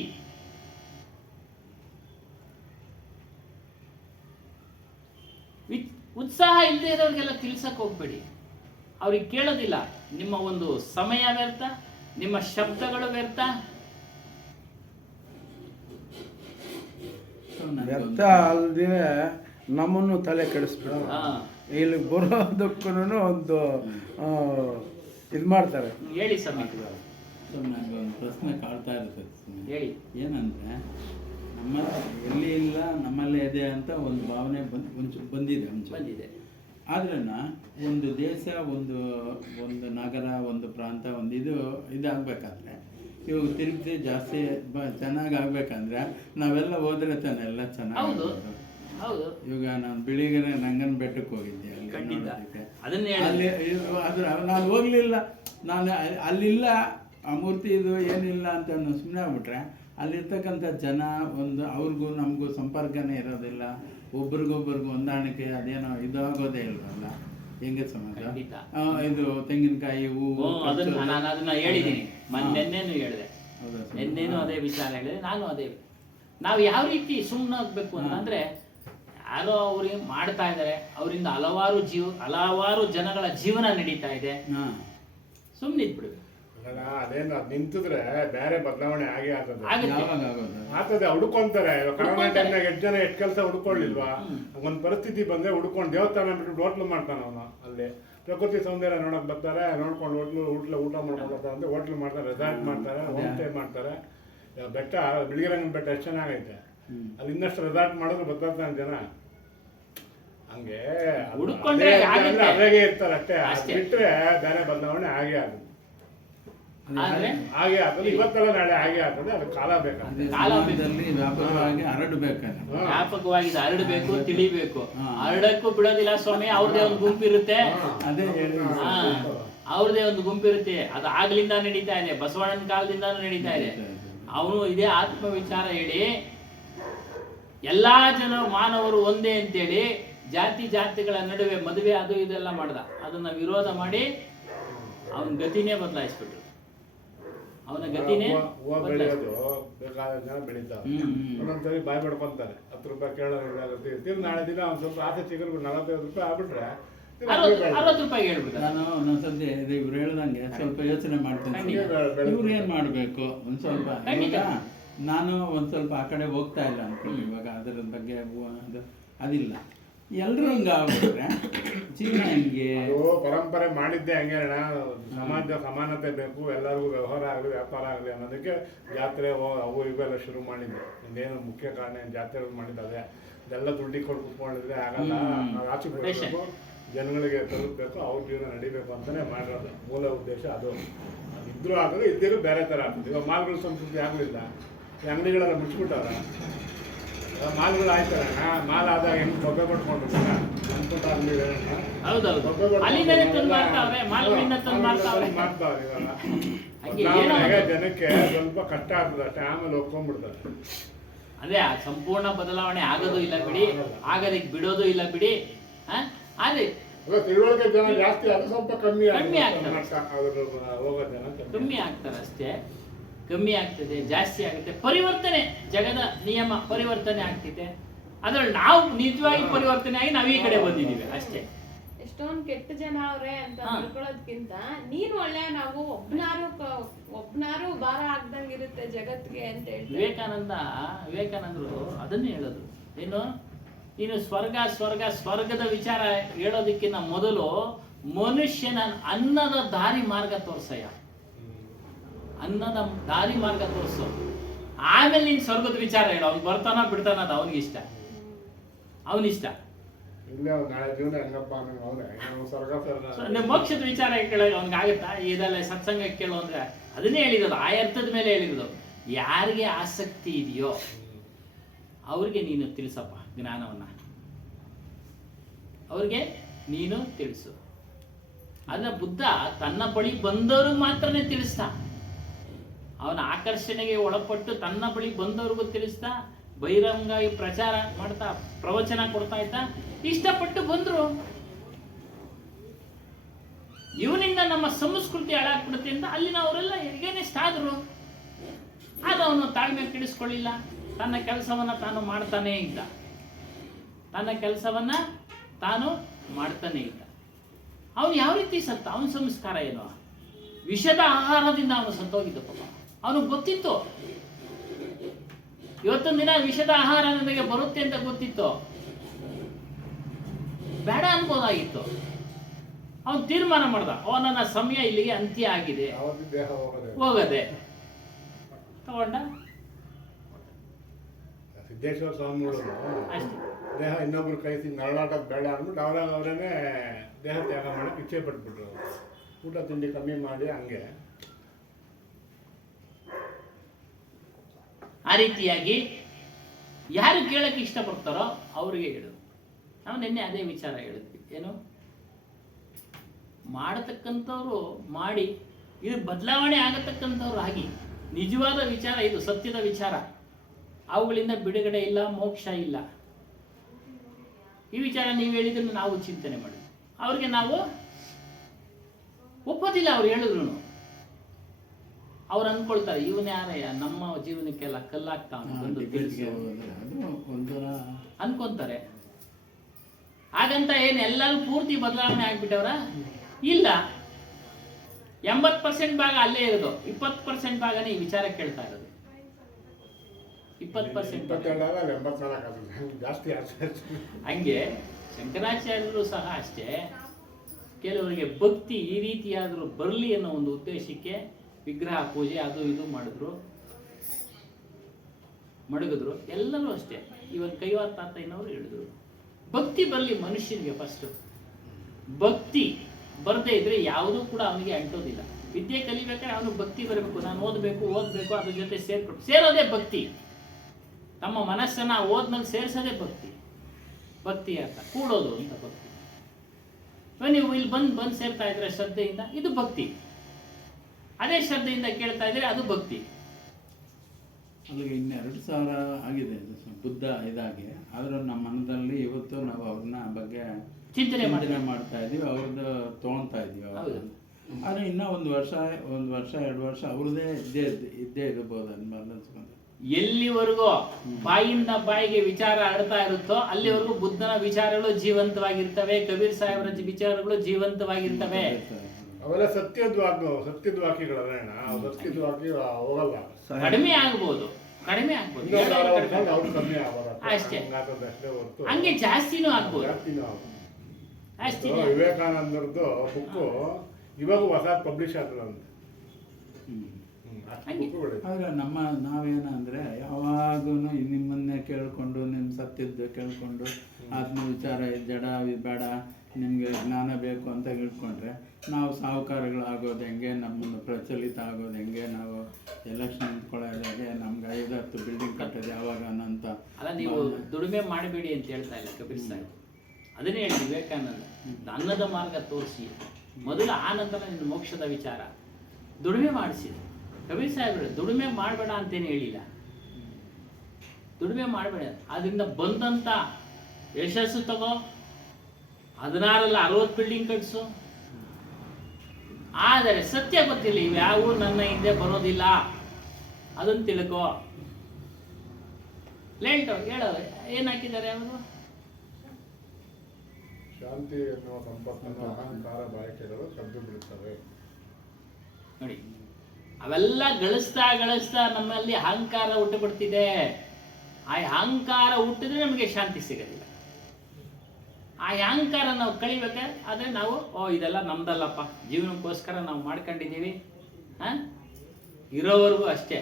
ಉತ್ಸಾಹ ಇಲ್ಲದೆ ಇರೋರಿಗೆಲ್ಲ ತಿಳಿಸಕ್ಕೆ ಹೋಗ್ಬೇಡಿ, ಅವ್ರಿಗೆ ಕೇಳೋದಿಲ್ಲ. ನಿಮ್ಮ ಒಂದು ಸಮಯ ವ್ಯರ್ಥ, ನಿಮ್ಮ ಶಬ್ದಗಳು ವ್ಯರ್ಥ. ವ್ಯರ್ಥ ಅಲ್ಲದೆ ನಮ್ಮನ್ನು ತಲೆ ಕೆಡಿಸ್ಬಿಟ್ಟು ಇಲ್ಲಿ ಬರೋದಕ್ಕೂ ಒಂದು ಇದು ಮಾಡ್ತಾರೆ. ಹೇಳಿ ಸಮೀಪ, ನನಗೆ ಒಂದು ಪ್ರಶ್ನೆ ಕಾಡ್ತಾ ಇರ್ತದೆ. ಹೇಳಿ. ಏನಂದ್ರೆ ಎಲ್ಲಿ ಇಲ್ಲ ನಮ್ಮಲ್ಲೇ ಇದೆ ಅಂತ ಒಂದು ಭಾವನೆ ಬಂದಿದೆ. ಆದ್ರೆ ಒಂದು ದೇಶ, ಒಂದು ನಗರ, ಒಂದು ಪ್ರಾಂತ, ಒಂದು ಇದಾಗಬೇಕಾದ್ರೆ ಇವಾಗ ತಿರುಗಿ ಜಾಸ್ತಿ ಚೆನ್ನಾಗಿ ಆಗ್ಬೇಕಂದ್ರೆ ನಾವೆಲ್ಲ ಹೋದ್ರೆ ತಾನೆ ಎಲ್ಲ ಚೆನ್ನಾಗಿ. ಇವಾಗ ನಾನು ಬಿಳಿಗೆರೆ ರಂಗನ ಬೆಟ್ಟಕ್ಕೆ ಹೋಗಿದ್ದೆ, ಅಲ್ಲಿ ನಾನು ಹೋಗ್ಲಿಲ್ಲ, ನಾನು ಅಲ್ಲಿಲ್ಲ ಆ ಮೂರ್ತಿ ಇದು ಏನಿಲ್ಲ ಅಂತ ಸುಮ್ಮನೆ ಆಗ್ಬಿಟ್ರೆ ಅಲ್ಲಿರ್ತಕ್ಕಂಥ ಜನ ಅವ್ರಿಗೂ ನಮಗೂ ಸಂಪರ್ಕನೇ ಇರೋದಿಲ್ಲ, ಒಬ್ರಿಗೊಬ್ರಿಗೂ ಹೊಂದಾಣಿಕೆ ಅದೇನೋ ಇದಾಗೋದೇ ಇಲ್ವಲ್ಲ. ಹೆಂಗೆ ಸಮಾಜ ಇದು ತೆಂಗಿನಕಾಯಿ ಹೂವು ಅದನ್ನ ಹೇಳಿದ್ದೀನಿ, ನಿನ್ನೆನೂ ಹೇಳಿದೆ, ನಿನ್ನೆನೂ ಅದೇ ವಿಚಾರ ಹೇಳಿದೆ, ನಾನು ಅದೇ. ನಾವು ಯಾವ ರೀತಿ ಸುಮ್ಮನೆ ಆಗ್ಬೇಕು ಅಂತಂದ್ರೆ, ಯಾರೋ ಅವ್ರಿಗೆ ಮಾಡ್ತಾ ಇದ್ದಾರೆ, ಅವರಿಂದ ಹಲವಾರು ಜನಗಳ ಜೀವನ ನಡೀತಾ ಇದೆ, ಸುಮ್ಮನೆ ಇದ್ಬಿಡ್ಬೇಕು. ಅದೇನು ನಿಂತಿದ್ರೆ ಬೇರೆ ಬದಲಾವಣೆ ಆಗೇ ಆಗ್ತದೆ. ಹುಡ್ಕೊಂತಾರೆ. ಕೊರೋನಾ ಟೈಮ್ನಾಗ ಎಷ್ಟು ಕೆಲಸ ಹುಡ್ಕೊಳ್ಳಿಲ್ವಾ? ಒಂದ್ ಪರಿಸ್ಥಿತಿ ಬಂದ್ರೆ ಹುಡ್ಕೊಂಡು ದೇವಸ್ಥಾನ ಬಿಟ್ಟು ಹೋಟ್ಲು ಮಾಡ್ತಾನ ಅವನು. ಅಲ್ಲಿ ಪ್ರಕೃತಿ ಸೌಂದರ್ಯ ನೋಡಕ್ ಬರ್ತಾರೆ, ನೋಡ್ಕೊಂಡು ಊಟ ಮಾಡ್ಕೊಂಡು ಬರ್ತಾರೆ ಅಂದ್ರೆ ಹೋಟ್ಲು ಮಾಡ್ತಾರೆ, ರೆಸಾರ್ಟ್ ಮಾಡ್ತಾರೆ, ಹೋಮ್ ಸ್ಟೇ ಮಾಡ್ತಾರೆ. ಬೆಟ್ಟ ಬಿಳಿಗಿರಂಗನ ಬೆಟ್ಟ ಎಷ್ಟು ಚೆನ್ನಾಗೈತೆ, ಅಲ್ಲಿ ಇನ್ನಷ್ಟು ರೆಸಾರ್ಟ್ ಮಾಡಿದ್ರೆ ಬರ್ತಾರೆ ಜನ. ಹಂಗೆ ಅದ್ರಾಗೆ ಇರ್ತಾರೆ ಅಷ್ಟೇ, ಬಿಟ್ರೆ ಬೇರೆ ಬದಲಾವಣೆ ಆಗೇ ಆಗುತ್ತೆ. ಹಾಗೆ ಆಗ್ತದೆ, ಇವತ್ತೆಲ್ಲ ನಾಳೆ ಹಾಗೆ ಆಗ್ತದೆ. ಅದು ಕಾಲ ಬೇಕಾಗ್ತದೆ. ವ್ಯಾಪಕವಾಗಿ ಹರಡಬೇಕು, ತಿಳಿಬೇಕು. ಹರಡಕ್ಕೂ ಬಿಡೋದಿಲ್ಲ ಸ್ವಾಮಿ, ಅವ್ರದೇ ಒಂದು ಗುಂಪಿರುತ್ತೆ, ಅದು ಆಗ್ಲಿಂದ ನಡೀತಾ ಇದೆ, ಬಸವಣ್ಣನ ಕಾಲದಿಂದಾನು ನಡೀತಾ ಇದೆ. ಅವನು ಇದೇ ಆತ್ಮವಿಚಾರ ಹೇಳಿ ಎಲ್ಲಾ ಜನ ಮಾನವರು ಒಂದೇ ಅಂತೇಳಿ ಜಾತಿಗಳ ನಡುವೆ ಮದುವೆ ಅದು ಇದೆಲ್ಲ ಮಾಡ್ದ. ಅದನ್ನ ವಿರೋಧ ಮಾಡಿ ಅವನ ಗತಿನೇ ಬದಲಾಯಿಸ್ಬಿಟ್ರು. ಅವನ ಗತಿನೇ ಬೆಳೆಯೋದು ಬೇಕಾದ ಜನ ಬೆಳೀತಾರೆ. ಒಂದೊಂದ್ಸರಿ ಬಾಯ್ ಪಡ್ಕೊಂತಾರೆ, 10 ರೂಪಾಯಿ ಕೇಳೋದು. ನಾಳೆ ದಿನ ಒಂದ್ ಸ್ವಲ್ಪ ಆಸೆ ಸಿಗಲು 45 ರೂಪಾಯಿ ಆಗ್ಬಿಟ್ರೆ 60 ರೂಪಾಯಿ ಹೇಳ್ಬಿಟ್ಟು ನಾನು ಒಂದೊಂದ್ಸತಿ ಇವ್ರು ಹೇಳ್ದಂಗೆ ಸ್ವಲ್ಪ ಯೋಚನೆ ಮಾಡ್ತೀನಿ. ಇವ್ರು ಏನ್ ಮಾಡ್ಬೇಕು ಒಂದ್ ಸ್ವಲ್ಪ. ನಾನು ಒಂದ್ ಸ್ವಲ್ಪ ಆ ಕಡೆ ಹೋಗ್ತಾ ಇಲ್ಲ ಅನ್ಕೊಳ್ಳಿ, ಇವಾಗ ಅದರ ಬಗ್ಗೆ ಅದಿಲ್ಲ. ಎಲ್ರು ಹಿಂಗ ಆಗ್ಬಿಟ್ರೆ ಜೀವನ ಹೆಂಗೆ? ಪರಂಪರೆ ಮಾಡಿದ್ದೆ ಹಂಗೆ ಅಣ್ಣ. ಸಮಾಜ ಸಮಾನತೆ ಬೇಕು, ಎಲ್ಲರಿಗೂ ವ್ಯವಹಾರ ಆಗಲಿ ವ್ಯಾಪಾರ ಆಗಲಿ ಅನ್ನೋದಕ್ಕೆ ಜಾತ್ರೆ ಅವು ಇವೆಲ್ಲ ಶುರು ಮಾಡಿದ್ದೆ. ಇನ್ನೇನು ಮುಖ್ಯ ಕಾರಣ ಜಾತ್ರೆ ಮಾಡಿದ್ದಾವೆ. ಇದೆಲ್ಲ ದುಡ್ಡಿಗೆ ಕೊಟ್ಟು ಕುತ್ಕೊಂಡಿದ್ರೆ ಆಗಲ್ಲ. ನಾವು ಆಚೆ ಬರಬೇಕು, ಜನಗಳಿಗೆ ತಲುಪಬೇಕು, ಅವ್ರ ಜೀವನ ನಡಿಬೇಕು ಅಂತಾನೆ ಮಾಡಿರೋದು. ಮೂಲ ಉದ್ದೇಶ ಅದು. ಇದ್ರೂ ಆಗ್ತದೆ, ಇದ್ದಿರೂ ಬೇರೆ ಥರ ಆಗ್ತದೆ. ಇವಾಗ ಮಾಲ್ಗಳ ಸಂಸ್ಕೃತಿ ಆಗಲಿಲ್ಲ, ಈ ಅಂಗಡಿಗಳೆಲ್ಲ ಮುಚ್ಚಿಬಿಟ್ಟಾರ. ಮಾಲ್ಗಳು ಆಯ್ತಾರ, ಮಾಲ್ ಆದಾಗ ಹೆಂಗ್ ಬೊಬ್ಬೆ ಕೊಟ್ಕೊಂಡು ಮಾಡ್ತಾವ್ರೆ ಇವಾಗ. ಜನಕ್ಕೆ ಸ್ವಲ್ಪ ಕಷ್ಟ ಆಗ್ತದೆ ಅಷ್ಟೇ, ಆಮೇಲೆ ಒಪ್ಕೊಂಡ್ಬಿಡ್ತಾರೆ. ಅದೇ ಸಂಪೂರ್ಣ ಬದಲಾವಣೆ ಆಗೋದು ಇಲ್ಲ ಬಿಡಿ, ಆಗೋದಕ್ಕೆ ಬಿಡೋದು ಇಲ್ಲ ಬಿಡಿ. ಅದೇ ತಿಳುವಳಿಕೆ ಜನ ಜಾಸ್ತಿ, ಅದು ಸ್ವಲ್ಪ ಕಮ್ಮಿ ಹೋಗೋ ಜನ ಕಮ್ಮಿ ಆಗ್ತಾರೆ ಅಷ್ಟೇ. ಕಮ್ಮಿ ಆಗ್ತದೆ, ಜಾಸ್ತಿ ಆಗುತ್ತೆ. ಪರಿವರ್ತನೆ, ಜಗದ ನಿಯಮ ಪರಿವರ್ತನೆ ಆಗ್ತಿದೆ. ಅದ್ರಲ್ಲಿ ನಾವು ನಿಜವಾಗಿ ಪರಿವರ್ತನೆ ಆಗಿ ನಾವು ಈ ಕಡೆ ಬಂದಿದ್ದೀವಿ ಅಷ್ಟೇ. ಎಷ್ಟೊಂದು ಕೆಟ್ಟ ಜನ ಅವ್ರೆ ಅಂತ ತಿಳ್ಕೊಳ್ಳೋದ್ಕಿಂತ ನೀನು ಒಳ್ಳೆ, ನಾವು ಒಬ್ನಾರು ಭಾರ ಆಗ್ದಂಗಿರುತ್ತೆ ಜಗತ್ಗೆ ಅಂತ ಹೇಳಿ ವಿವೇಕಾನಂದರು ಅದನ್ನೇ ಹೇಳೋದು. ಏನು, ನೀನು ಸ್ವರ್ಗದ ವಿಚಾರ ಹೇಳೋದಕ್ಕಿಂತ ಮೊದಲು ಮನುಷ್ಯನ ಅನ್ನದ ದಾರಿ ಮಾರ್ಗ ತೋರ್ಸಯ್ಯ. ಅನ್ನೋದ ದಾರಿ ಮಾರ್ಗ ತೋರಿಸು. ಆಮೇಲೆ ನೀನು ಸ್ವರ್ಗದ ವಿಚಾರ ಹೇಳು. ಅವ್ನು ಬರ್ತಾನ ಬಿಡ್ತಾನ ಅದು ಅವನಿಗಿಷ್ಟ, ಅವನಿಷ್ಟ. ಇಲ್ಲೇ ಅವ್ನು ನಾಳೆ ಜೀವನ ಹೆಂಗಪ್ಪ ಅನ್ನೋ ಅವನೇ ಸ್ವರ್ಗ ನೀವು ಮೋಕ್ಷದ ವಿಚಾರ ಕೇಳೋದು ಅವ್ನಿಗೆ ಆಗುತ್ತಾ? ಇದೆಲ್ಲ ಸತ್ಸಂಗ ಕೇಳು ಅಂದ್ರೆ ಅದನ್ನೇ ಹೇಳಿರೋದು, ಆ ಅರ್ಥದ ಮೇಲೆ ಹೇಳಿರೋದು. ಯಾರಿಗೆ ಆಸಕ್ತಿ ಇದೆಯೋ ಅವ್ರಿಗೆ ನೀನು ತಿಳಿಸಪ್ಪ ಜ್ಞಾನವನ್ನ, ಅವ್ರಿಗೆ ನೀನು ತಿಳಿಸು. ಅದನ್ನ ಬುದ್ಧ ತನ್ನ ಬಳಿ ಬಂದವ್ರಿಗೆ ಮಾತ್ರನೇ ತಿಳಿಸ್ತಾ. ಅವನ ಆಕರ್ಷಣೆಗೆ ಒಳಪಟ್ಟು ತನ್ನ ಬಳಿ ಬಂದವ್ರಿಗೂ ತಿಳಿಸ್ತಾ, ಬಹಿರಂಗಾಗಿ ಪ್ರಚಾರ ಮಾಡ್ತಾ, ಪ್ರವಚನ ಕೊಡ್ತಾ ಇದ್ದ. ಇಷ್ಟಪಟ್ಟು ಬಂದ್ರು. ಇವನಿಂದ ನಮ್ಮ ಸಂಸ್ಕೃತಿ ಹಾಳಾಗ್ಬಿಡುತ್ತೆ ಅಂತ ಅಲ್ಲಿನ ಅವರೆಲ್ಲ ಎಗೇನೆಸ್ಟ್ ಆದ್ರು. ಆಗ ಅವನು ತಾಳ್ಮೆ ಕೆಡಿಸ್ಕೊಳ್ಳಿಲ್ಲ. ತನ್ನ ಕೆಲಸವನ್ನ ತಾನು ಮಾಡ್ತಾನೇ ಇದ್ದ, ತನ್ನ ಕೆಲಸವನ್ನ ತಾನು ಮಾಡ್ತಾನೆ ಇದ್ದ. ಅವನು ಯಾವ ರೀತಿ ಸತ್ತ? ಅವನ ಸಂಸ್ಕಾರ ಏನು? ವಿಷದ ಆಹಾರದಿಂದ ಅವನು ಸತ್ತೋಗಿದ್ದ. ಪಾಪ ಅವನಿಗೆ ಗೊತ್ತಿತ್ತು, ಇವತ್ತೊಂದು ದಿನ ವಿಷದ ಆಹಾರ ನನಗೆ ಬರುತ್ತೆ ಅಂತ ಗೊತ್ತಿತ್ತು, ಬೇಡ ಅನ್ಬೋದಾಗಿತ್ತು. ಅವನು ತೀರ್ಮಾನ ಮಾಡ್ದ, ನನ್ನ ಸಮಯ ಇಲ್ಲಿಗೆ ಅಂತ್ಯ ಆಗಿದೆ, ದೇಹ ಹೋಗದೆ ತಗೊಂಡ. ಸಿದ್ದೇಶ್ವರ ಸ್ವಾಮಿಗಳು ಅಷ್ಟೇ. ದೇಹ ಇನ್ನೊಬ್ರು ಕೈ ನರಳಾಟದ ಬೇಡ ಅಂದ್ಬಿಟ್ಟು ಅವರೇನೆ ದೇಹ ತ್ಯಾಗ ಮಾಡಕ್ಕೆ ಇಚ್ಛೆ ಪಟ್ಬಿಟ್ರು. ಊಟ ತಿಂಡಿ ಕಮ್ಮಿ ಮಾಡಿ ಹಂಗೆ ಆ ರೀತಿಯಾಗಿ ಯಾರು ಕೇಳಕ್ಕೆ ಇಷ್ಟಪಡ್ತಾರೋ ಅವ್ರಿಗೆ ಹೇಳೋದು. ನಾವು ನಿನ್ನೆ ಅದೇ ವಿಚಾರ ಹೇಳಿದ್ವಿ. ಏನು ಮಾಡತಕ್ಕಂಥವ್ರು ಮಾಡಿ, ಇದು ಬದಲಾವಣೆ ಆಗತಕ್ಕಂಥವ್ರು ಆಗಿ. ನಿಜವಾದ ವಿಚಾರ ಇದು, ಸತ್ಯದ ವಿಚಾರ. ಅವುಗಳಿಂದ ಬಿಡುಗಡೆ ಇಲ್ಲ, ಮೋಕ್ಷ ಇಲ್ಲ. ಈ ವಿಚಾರ ನೀವು ಹೇಳಿದ್ದನ್ನು ನಾವು ಚಿಂತನೆ ಮಾಡಿ ಅವ್ರಿಗೆ ನಾವು ಒಪ್ಪೋದಿಲ್ಲ. ಅವ್ರು ಹೇಳಿದ್ರು ಅವ್ರು ಅನ್ಕೊಳ್ತಾರೆ, ಇವನ್ ಯಾರಯ್ಯ ನಮ್ಮ ಜೀವನಕ್ಕೆಲ್ಲ ಕಲ್ಲಾಗ್ತಾವ ಅನ್ಕೊಂತಾರೆ. ಹಾಗಂತ ಏನ್ ಎಲ್ಲರೂ ಪೂರ್ತಿ ಬದಲಾವಣೆ ಆಗ್ಬಿಟ್ಟವ್ರ? ಇಲ್ಲ. 80% ಭಾಗ ಅಲ್ಲೇ ಇರೋದು, 20% ಭಾಗನೇ ಈ ವಿಚಾರ ಕೇಳ್ತಾ ಇರೋದು. 20% ಜಾಸ್ತಿ ಹಂಗೆ ಶಂಕರಾಚಾರ್ಯರು ಸಹ ಅಷ್ಟೇ. ಕೆಲವರಿಗೆ ಭಕ್ತಿ ಈ ರೀತಿಯಾದರೂ ಬರಲಿ ಅನ್ನೋ ಒಂದು ಉದ್ದೇಶಕ್ಕೆ ವಿಗ್ರಹ ಪೂಜೆ ಅದು ಇದು ಮಡಗಿದ್ರು. ಎಲ್ಲರೂ ಅಷ್ಟೇ. ಇವನ್ ಕೈವಾರ ತಾತಯ್ಯನವರು ಹೇಳಿದ್ರು, ಭಕ್ತಿ ಬರಲಿ ಮನುಷ್ಯನಿಗೆ. ಫಸ್ಟ್ ಭಕ್ತಿ ಬರದೇ ಇದ್ರೆ ಯಾವುದೂ ಕೂಡ ಅವನಿಗೆ ಅಂಟೋದಿಲ್ಲ. ವಿದ್ಯೆ ಕಲಿಬೇಕಾದ್ರೆ ಅವನು ಭಕ್ತಿ ಬರಬೇಕು. ನಾನು ಓದಬೇಕು ಅದ್ರ ಜೊತೆ ಸೇರೋದೇ ಭಕ್ತಿ. ತಮ್ಮ ಮನಸ್ಸನ್ನ ಓದ್ಮೇಲೆ ಸೇರಿಸೋದೇ ಭಕ್ತಿ. ಭಕ್ತಿ ಅರ್ಥ ಕೂಡೋದು ಅಂತ ಭಕ್ತಿ. ನೀವು ಇಲ್ಲಿ ಬಂದು ಸೇರ್ತಾ ಇದ್ರೆ ಶ್ರದ್ಧೆಯಿಂದ, ಇದು ಭಕ್ತಿ. ಅದೇ ಶ್ರದ್ಧೆಯಿಂದ ಕೇಳ್ತಾ ಇದ್ರೆ ಅದು ಭಕ್ತಿ. ಅಲ್ಲಿಗೆ 2,000 ಆಗಿದೆ ಬುದ್ಧ ಇದಾಗಿ. ಆದರೂ ನಮ್ಮ ಮನದಲ್ಲಿ ಇವತ್ತು ನಾವು ಅವ್ರನ್ನ ಬಗ್ಗೆ ಚಿಂತನೆ ಮಾಡ್ತಾ ಇದೀವಿ, ಅವ್ರದ್ದು ತೊಗೊಳ್ತಾ ಇದೀವಿ. ಆದರೆ ಇನ್ನೂ ಒಂದು ವರ್ಷ 2 ವರ್ಷ ಅವ್ರದ್ದೇ ಇದ್ದೇ ಇರಬಹುದು ಅನ್ಸ್ಕೊಂಡು. ಎಲ್ಲಿವರೆಗೂ ಬಾಯಿಂದ ಬಾಯಿಗೆ ವಿಚಾರ ಆಡ್ತಾ ಇರುತ್ತೋ ಅಲ್ಲಿವರೆಗೂ ಬುದ್ಧನ ವಿಚಾರಗಳು ಜೀವಂತವಾಗಿರ್ತವೆ, ಕಬೀರ್ ಸಾಹೇಬರ ವಿಚಾರಗಳು ಜೀವಂತವಾಗಿರ್ತವೆ. ಅವೆಲ್ಲ ಸತ್ಯದ ವಾಕ್ಯಗಳು ಹೋಗಲ್ಲ. ಕಡಿಮೆ ಆಗ್ಬೋದು ಅಷ್ಟೇ. ಹಂಗೆ ಜಾಸ್ತಿನೂ ಆಗ್ಬೋದು. ಅಷ್ಟೇ. ವಿವೇಕಾನಂದರದ್ದು ಬುಕ್ಕು ಇವಾಗ ಹೊಸ ಪಬ್ಲಿಷ್ ಆಗ್ತದಂತೆ. ಆದರೆ ನಾವೇನಂದ್ರೆ ಯಾವಾಗೂ ನಿಮ್ಮನ್ನೇ ಕೇಳಿಕೊಂಡು ನಿಮ್ಮ ಸತ್ಯದ್ದು ಕೇಳಿಕೊಂಡು ಆತ್ಮ ವಿಚಾರ ಜಡ ಬೇಡ, ನಿಮಗೆ ಜ್ಞಾನ ಬೇಕು ಅಂತ ಹೇಳ್ಕೊಂಡ್ರೆ ನಾವು ಸಾಹುಕಾರಗಳಾಗೋದು ಹೆಂಗೆ, ನಮ್ಮನ್ನು ಪ್ರಚಲಿತ ಆಗೋದು ಹೆಂಗೆ, ನಾವು ಎಲೆಕ್ಷನ್ ನಿಂತ್ಕೊಳ್ಳೋದು ಹೇಗೆ, ನಮ್ಗೆ 5-10 ಬಿಲ್ಡಿಂಗ್ ಕಟ್ಟೋದು ಯಾವಾಗ ಅನ್ನೋಂಥ. ಅಲ್ಲ, ನೀವು ದುಡಿಮೆ ಮಾಡಬೇಡಿ ಅಂತ ಹೇಳ್ತಾ ಇಲ್ಲ ಕಬೀರ್ ಸಾಹೇಬ್. ಅದನ್ನೇ ಹೇಳಿ ವಿವೇಕಾನಂದ, ಅನ್ನದ ಮಾರ್ಗ ತೋರಿಸಿ ಮೊದಲು, ಆ ನಂತರ ನಿನ್ನ ಮೋಕ್ಷದ ವಿಚಾರ. ದುಡಿಮೆ ಮಾಡಿಸಿದೆ ಕಬೀರ್ ಸಾಹೇಬ್ರು. ದುಡಿಮೆ ಮಾಡಬೇಡ ಅಂತೇನು ಹೇಳಿಲ್ಲ, ದುಡಿಮೆ ಮಾಡಬೇಡ. ಅದರಿಂದ ಬಂದಂಥ ಯಶಸ್ಸು ತಗೋ, 16ರಲ್ಲಿ 60 ಬಿಲ್ಡಿಂಗ್ ಕಟ್ಸು. ಆದರೆ ಸತ್ಯ ಗೊತ್ತಿಲ್ಲ, ಇವ್ಯಾವು ನನ್ನ ಹಿಂದೆ ಬರೋದಿಲ್ಲ, ಅದನ್ನು ತಿಳ್ಕೋ. ಲೇಟು ಹೇಳೋ ಏನು ಹಾಕಿದ್ದಾರೆ ಅವರು? ಶಾಂತಿ ಎನ್ನುವ ಸಂಪತ್ತನ್ನು ಅಹಂಕಾರ ಬಯಕೆಗಳು ಕದ್ದು ಬಿಡುತ್ತವೆ. ನೋಡಿ, ಅವೆಲ್ಲ ಗಳಿಸ್ತಾ ನಮ್ಮಲ್ಲಿ ಅಹಂಕಾರ ಹುಟ್ಟುಬಿಡ್ತಿದೆ. ಆ ಅಹಂಕಾರ ಹುಟ್ಟಿದ್ರೆ ನಮಗೆ ಶಾಂತಿ ಸಿಗೋದಿಲ್ಲ. ಆ ಅಹಂಕಾರ ನಾವು ಕಳಿಬೇಕಾದ್ರೆ ಆದರೆ ನಾವು ಇದೆಲ್ಲ ನಮ್ದಲ್ಲಪ್ಪ, ಜೀವನಕ್ಕೋಸ್ಕರ ನಾವು ಮಾಡ್ಕೊಂಡಿದ್ದೀವಿ, ಇರೋವರೆಗೂ ಅಷ್ಟೇ,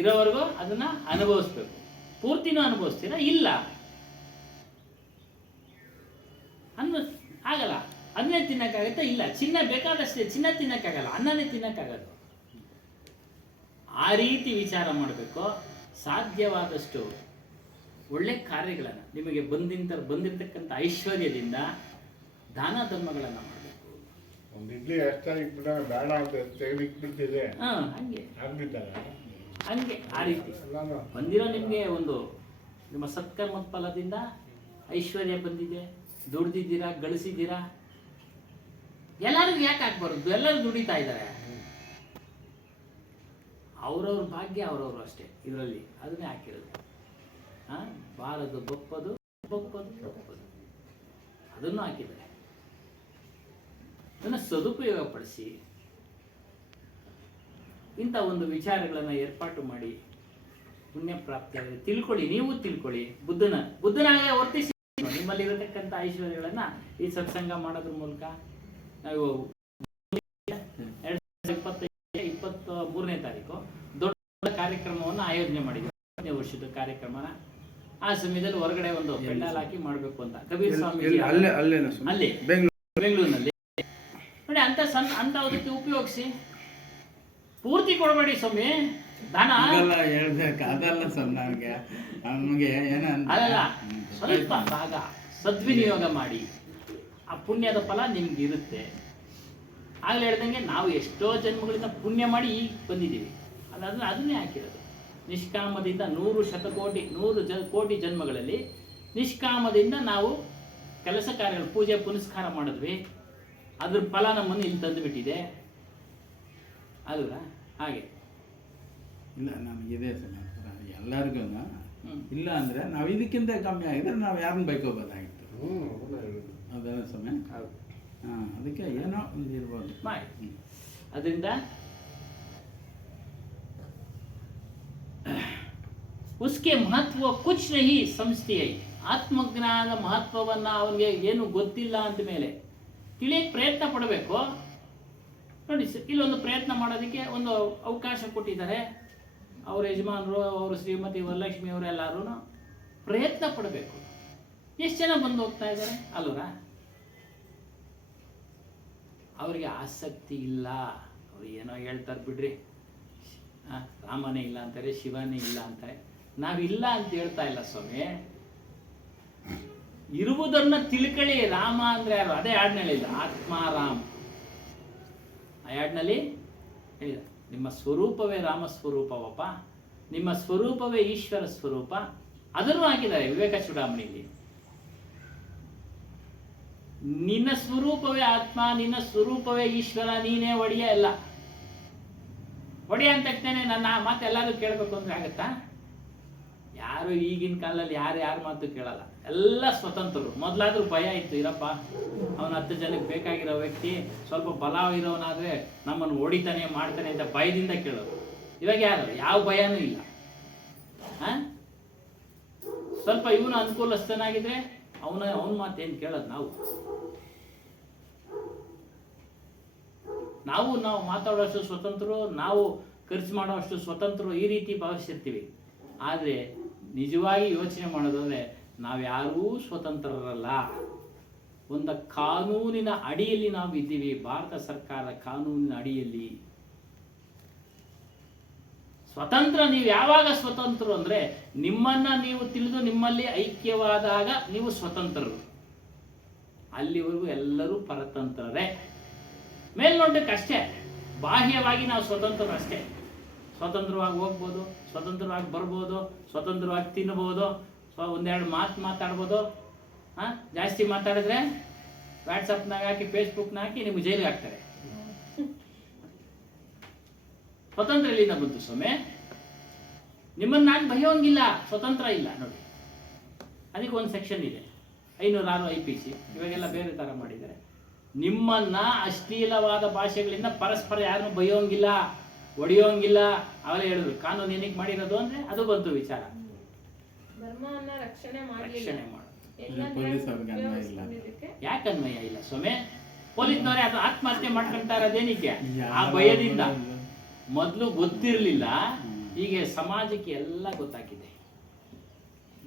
ಇರೋವರೆಗೂ ಅದನ್ನ ಅನುಭವಿಸ್ಬೇಕು. ಪೂರ್ತಿನೂ ಅನುಭವಿಸ್ತೀರಾ? ಇಲ್ಲ, ಆಗಲ್ಲ. ಅದನ್ನೇ ತಿನ್ನಕ್ಕಾಗತ್ತಾ? ಇಲ್ಲ. ಚಿನ್ನ ಬೇಕಾದಷ್ಟೇ, ಚಿನ್ನ ತಿನ್ನಕ್ಕಾಗಲ್ಲ, ಅನ್ನನೇ ತಿನ್ನಕ್ಕಾಗಲ್ಲ. ಆ ರೀತಿ ವಿಚಾರ ಮಾಡಬೇಕು. ಸಾಧ್ಯವಾದಷ್ಟು ಒಳ್ಳೆ ಕಾರ್ಯಗಳನ್ನು, ನಿಮಗೆ ಬಂದಿರತಕ್ಕಂಥ ಐಶ್ವರ್ಯದಿಂದ ದಾನ ಧರ್ಮಗಳನ್ನು ಮಾಡಬೇಕು. ಒಂದು ಇಡ್ಲಿ ಎಷ್ಟಾಗಿ ಇಟ್ಬಿಟ್ಟಾಗ ಬೇಡ ಅಂತ ತೆಗೆದಿಟ್ಬಿಡ್ತಿದೆ, ಹಂಗೆ ಆಗ್ಬಿಟ್ಟಾಗ ಹಂಗೆ ಆ ರೀತಿ ಎಲ್ಲಾನು ಬಂದಿರೋ ನಿಮಗೆ ಒಂದು ನಿಮ್ಮ ಸತ್ಕರ್ಮದ ಫಲದಿಂದ ಐಶ್ವರ್ಯ ಬಂದಿದೆ, ದುಡ್ದಿದ್ದೀರಾ, ಗಳಿಸಿದ್ದೀರಾ. ಎಲ್ಲರಿಗೂ ಯಾಕೆ ಆಗ್ಬಾರ್ದು? ಎಲ್ಲರೂ ದುಡಿತಾ ಇದ್ದಾರೆ. ಅವ್ರವ್ರ ಭಾಗ್ಯ ಅವ್ರವ್ರು ಅಷ್ಟೇ. ಇದರಲ್ಲಿ ಅದನ್ನೇ ಹಾಕಿರೋದು. ಬಾರದು ಬಪ್ಪದು ಅದನ್ನು ಹಾಕಿದ್ದಾರೆ. ಅದನ್ನು ಸದುಪಯೋಗ ಪಡಿಸಿ ಇಂಥ ಒಂದು ವಿಚಾರಗಳನ್ನು ಏರ್ಪಾಟು ಮಾಡಿ ಪುಣ್ಯ ಪ್ರಾಪ್ತಿಯಾಗಿದೆ. ತಿಳ್ಕೊಳ್ಳಿ, ನೀವು ತಿಳ್ಕೊಳ್ಳಿ. ಬುದ್ಧನಾಗೆ ವರ್ತಿಸಿ. ನಿಮ್ಮಲ್ಲಿರತಕ್ಕಂಥ ಐಶ್ವರ್ಯಗಳನ್ನು ಈ ಸತ್ಸಂಗ ಮಾಡೋದ್ರ ಮೂಲಕ ನಾವು 2023ನೇ ತಾರೀಕು ದೊಡ್ಡ ಕಾರ್ಯಕ್ರಮವನ್ನು ಆಯೋಜನೆ ಮಾಡಿದ್ವಿ. 10ನೇ ವರ್ಷದ ಕಾರ್ಯಕ್ರಮನ ಆ ಸಮಯದಲ್ಲಿ ಹೊರಗಡೆ ಒಂದು ಪೆಂಡಾಲ್ ಹಾಕಿ ಮಾಡಬೇಕು ಅಂತ ಕಬೀರ್ ಸ್ವಾಮಿ ಅಲ್ಲಿ ಬೆಂಗಳೂರಿನಲ್ಲಿ ನೋಡಿ. ಅಂತವದಕ್ಕೆ ಉಪಯೋಗಿಸಿ, ಪೂರ್ತಿ ಕೊಡಬೇಡಿ ಸ್ವಾಮಿ ದಾನ. ಅದಲ್ಲ ಸ್ವಾಮಿ, ನಮಗೆ ಅದಲ್ಲ, ಸ್ವಲ್ಪ ಭಾಗ ಸದ್ವಿನಿಯೋಗ ಮಾಡಿ, ಆ ಪುಣ್ಯದ ಫಲ ನಿಮ್ಗೆ ಇರುತ್ತೆ. ಆಗಲೇ ಹೇಳ್ದಂಗೆ ನಾವು ಎಷ್ಟೋ ಜನ್ಮಗಳಿಂದ ಪುಣ್ಯ ಮಾಡಿ ಈಗ ಬಂದಿದ್ದೀವಿ. ಅದಾದ್ರೆ ಅದನ್ನೇ ಹಾಕಿರೋದು. ನಿಷ್ಕಾಮದಿಂದ 100 ಕೋಟಿ ಜನ್ಮಗಳಲ್ಲಿ ನಿಷ್ಕಾಮದಿಂದ ನಾವು ಕೆಲಸ ಕಾರ್ಯಗಳು, ಪೂಜೆ ಪುನಸ್ಕಾರ ಮಾಡಿದ್ವಿ. ಅದ್ರ ಫಲ ನಮ್ಮನ್ನು ಇಲ್ಲಿ ತಂದು ಬಿಟ್ಟಿದೆ ಅಲ್ವಾ? ಹಾಗೆ ಇಲ್ಲ, ನಮಗಿದೆ ಸಮಾಚಾರ ಎಲ್ಲರಿಗೂ. ಇಲ್ಲ ಅಂದರೆ ನಾವು ಇದಕ್ಕಿಂತ ಕಮ್ಮಿ ಆಗಿದ್ರೆ ನಾವು ಯಾರನ್ನ ಬೈಕೋಬೋದಾಗಿತ್ತು. ಅದಲ್ಲ ಸಮಯ. ಅದಕ್ಕೆ ಏನೋ ಒಂದು ಇರ್ಬೋದು ಮಾಡಿ. ಅದರಿಂದ ಉಸ್ಕೆ ಮಹತ್ವ ಕುಚ್ ನಹಿ ಸಂಸ್ಥೆಯ ಆತ್ಮಜ್ಞಾನದ ಮಹತ್ವವನ್ನು ಅವನಿಗೆ ಏನು ಗೊತ್ತಿಲ್ಲ ಅಂತ ಮೇಲೆ ತಿಳಿಯಕ್ಕೆ ಪ್ರಯತ್ನ ಪಡಬೇಕು. ನೋಡಿ, ಇಲ್ಲೊಂದು ಪ್ರಯತ್ನ ಮಾಡೋದಕ್ಕೆ ಒಂದು ಅವಕಾಶ ಕೊಟ್ಟಿದ್ದಾರೆ. ಅವ್ರ ಯಜಮಾನರು, ಅವರು ಶ್ರೀಮತಿ ವರಲಕ್ಷ್ಮಿ ಅವರೆಲ್ಲರೂ ಪ್ರಯತ್ನ ಪಡಬೇಕು. ಎಷ್ಟು ಜನ ಬಂದು ಹೋಗ್ತಾ ಇದ್ದಾರೆ ಅಲ್ವರಾ? ಅವರಿಗೆ ಆಸಕ್ತಿ ಇಲ್ಲ. ಅವ್ರು ಏನೋ ಹೇಳ್ತಾರೆ ಬಿಡ್ರಿ, ರಾಮನೇ ಇಲ್ಲ ಅಂತಾರೆ, ಶಿವನೇ ಇಲ್ಲ ಅಂತಾರೆ. ನಾವಿಲ್ಲ ಅಂತ ಹೇಳ್ತಾ ಇಲ್ಲ ಸ್ವಾಮಿ. ಇರುವುದನ್ನ ತಿಳ್ಕೊಳ್ಳಿ. ರಾಮ ಅಂದ್ರೆ ಯಾರು? ಅದೇ ಹಾಡಿನಲ್ಲಿ ಇಲ್ಲ, ಆತ್ಮಾರಾಮ್. ಆ ಹಾಡಿನಲ್ಲಿ ಹೇಳಿದ, ನಿಮ್ಮ ಸ್ವರೂಪವೇ ರಾಮ ಸ್ವರೂಪವಪ್ಪ, ನಿಮ್ಮ ಸ್ವರೂಪವೇ ಈಶ್ವರ ಸ್ವರೂಪ. ಅದನ್ನು ಹಾಕಿದ್ದಾರೆ ವಿವೇಕ ಚೂಡಾಮಣಿಯಲ್ಲಿ. ನಿನ್ನ ಸ್ವರೂಪವೇ ಆತ್ಮ, ನಿನ್ನ ಸ್ವರೂಪವೇ ಈಶ್ವರ, ನೀನೇ ಒಡೆಯ. ಎಲ್ಲ ಒಡೆಯ ಅಂತ ತಕ್ಷಣ ನನ್ನ ಮಾತು ಎಲ್ಲರೂ ಕೇಳಬೇಕು ಅಂದ್ರೆ ಆಗುತ್ತಾ? ಯಾರು ಈಗಿನ ಕಾಲದಲ್ಲಿ ಯಾರ ಮಾತು ಕೇಳಲ್ಲ. ಎಲ್ಲ ಸ್ವತಂತ್ರರು. ಮೊದಲಾದ್ರೂ ಭಯ ಇತ್ತು, ಇರಪ್ಪ ಅವನ 10 ಜನಕ್ಕೆ ಬೇಕಾಗಿರೋ ವ್ಯಕ್ತಿ ಸ್ವಲ್ಪ ಬಲ ಇರೋನಾದ್ರೆ ನಮ್ಮನ್ನು ಹೊಡಿತಾನೆ ಮಾಡ್ತಾನೆ ಅಂತ ಭಯದಿಂದ ಕೇಳೋರು. ಇವಾಗ ಯಾರು? ಯಾವ ಭಯನೂ ಇಲ್ಲ. ಸ್ವಲ್ಪ ಇವನು ಅನುಕೂಲಸ್ಥನಾಗಿದ್ರೆ ಅವನ ಮಾತೇನು ಕೇಳೋದು? ನಾವು ಮಾತಾಡೋಷ್ಟು ಸ್ವತಂತ್ರರು, ನಾವು ಖರ್ಚು ಮಾಡೋಷ್ಟು ಸ್ವತಂತ್ರರು, ಈ ರೀತಿ ಭಾವಿಸಿರ್ತೀವಿ. ಆದರೆ ನಿಜವಾಗಿ ಯೋಚನೆ ಮಾಡೋದಂದ್ರೆ ನಾವ್ಯಾರೂ ಸ್ವತಂತ್ರರಲ್ಲ. ಒಂದು ಕಾನೂನಿನ ಅಡಿಯಲ್ಲಿ ನಾವು ಇದ್ದೀವಿ. ಭಾರತ ಸರ್ಕಾರ ಕಾನೂನಿನ ಅಡಿಯಲ್ಲಿ ಸ್ವತಂತ್ರ. ನೀವು ಯಾವಾಗ ಸ್ವತಂತ್ರರು ಅಂದ್ರೆ ನಿಮ್ಮನ್ನ ನೀವು ತಿಳಿದು ನಿಮ್ಮಲ್ಲಿ ಐಕ್ಯವಾದಾಗ ನೀವು ಸ್ವತಂತ್ರರು. ಅಲ್ಲಿವರೆಗೂ ಎಲ್ಲರೂ ಪರತಂತ್ರರೇ. ಮೇಲ್ನೋಟಕ್ಕೆ ಅಷ್ಟೇ, ಬಾಹ್ಯವಾಗಿ ನಾವು ಸ್ವತಂತ್ರರು ಅಷ್ಟೇ. ಸ್ವತಂತ್ರವಾಗಿ ಹೋಗ್ಬೋದು, ಸ್ವತಂತ್ರವಾಗಿ ಬರ್ಬೋದು, ಸ್ವತಂತ್ರವಾಗಿ ತಿನ್ಬೋದು, ಒಂದೆರಡು ಮಾತಾಡ್ಬೋದು. ಜಾಸ್ತಿ ಮಾತಾಡಿದ್ರೆ ವಾಟ್ಸಪ್ನಾಗ ಹಾಕಿ, ಫೇಸ್ಬುಕ್ನಾಗ ಹಾಕಿ ನಿಮ್ಗೆ ಜೈಲಿಗೆ ಹಾಕ್ತಾರೆ. ಸ್ವತಂತ್ರ ಎಲ್ಲಿಂದ ಬಂತು ಸ್ವಾಮಿ? ನಿಮ್ಮನ್ನು ನಾನು ಬರೆಯೋಂಗಿಲ್ಲ, ಸ್ವತಂತ್ರ ಇಲ್ಲ. ನೋಡಿ, ಅದಕ್ಕೆ ಒಂದು ಸೆಕ್ಷನ್ ಇದೆ, 506 IPC. ಇವಾಗೆಲ್ಲ ಬೇರೆ ಥರ ಮಾಡಿದ್ದಾರೆ. ನಿಮ್ಮನ್ನ ಅಶ್ಲೀಲವಾದ ಭಾಷೆಗಳಿಂದ ಪರಸ್ಪರ ಯಾರನ್ನು ಬೈಯೋಂಗಿಲ್ಲ, ಹೊಡೆಯೋಂಗಿಲ್ಲ. ಅವರೇ ಹೇಳಿದ್ರು ಕಾನೂನು ಏನಕ್ಕೆ ಮಾಡಿರೋದು ಅಂದ್ರೆ ಅದು ಬಂತು ವಿಚಾರ. ಧರ್ಮವನ್ನ ರಕ್ಷಣೆ ಮಾಡಿ ಯಾಕೆ ಅನ್ವಯ ಇಲ್ಲ ಸ್ವಾಮಿ? ಪೊಲೀಸ್ನವರೇ ಅದು ಆತ್ಮಹತ್ಯೆ ಮಾಡ್ಕೊಂತಾ ಇರೋದೇನಿಕ್ಕೆ? ಆ ಭಯದಿಂದ. ಮೊದಲು ಗೊತ್ತಿರಲಿಲ್ಲ, ಈಗ ಸಮಾಜಕ್ಕೆ ಎಲ್ಲ ಗೊತ್ತಾಗಿದೆ.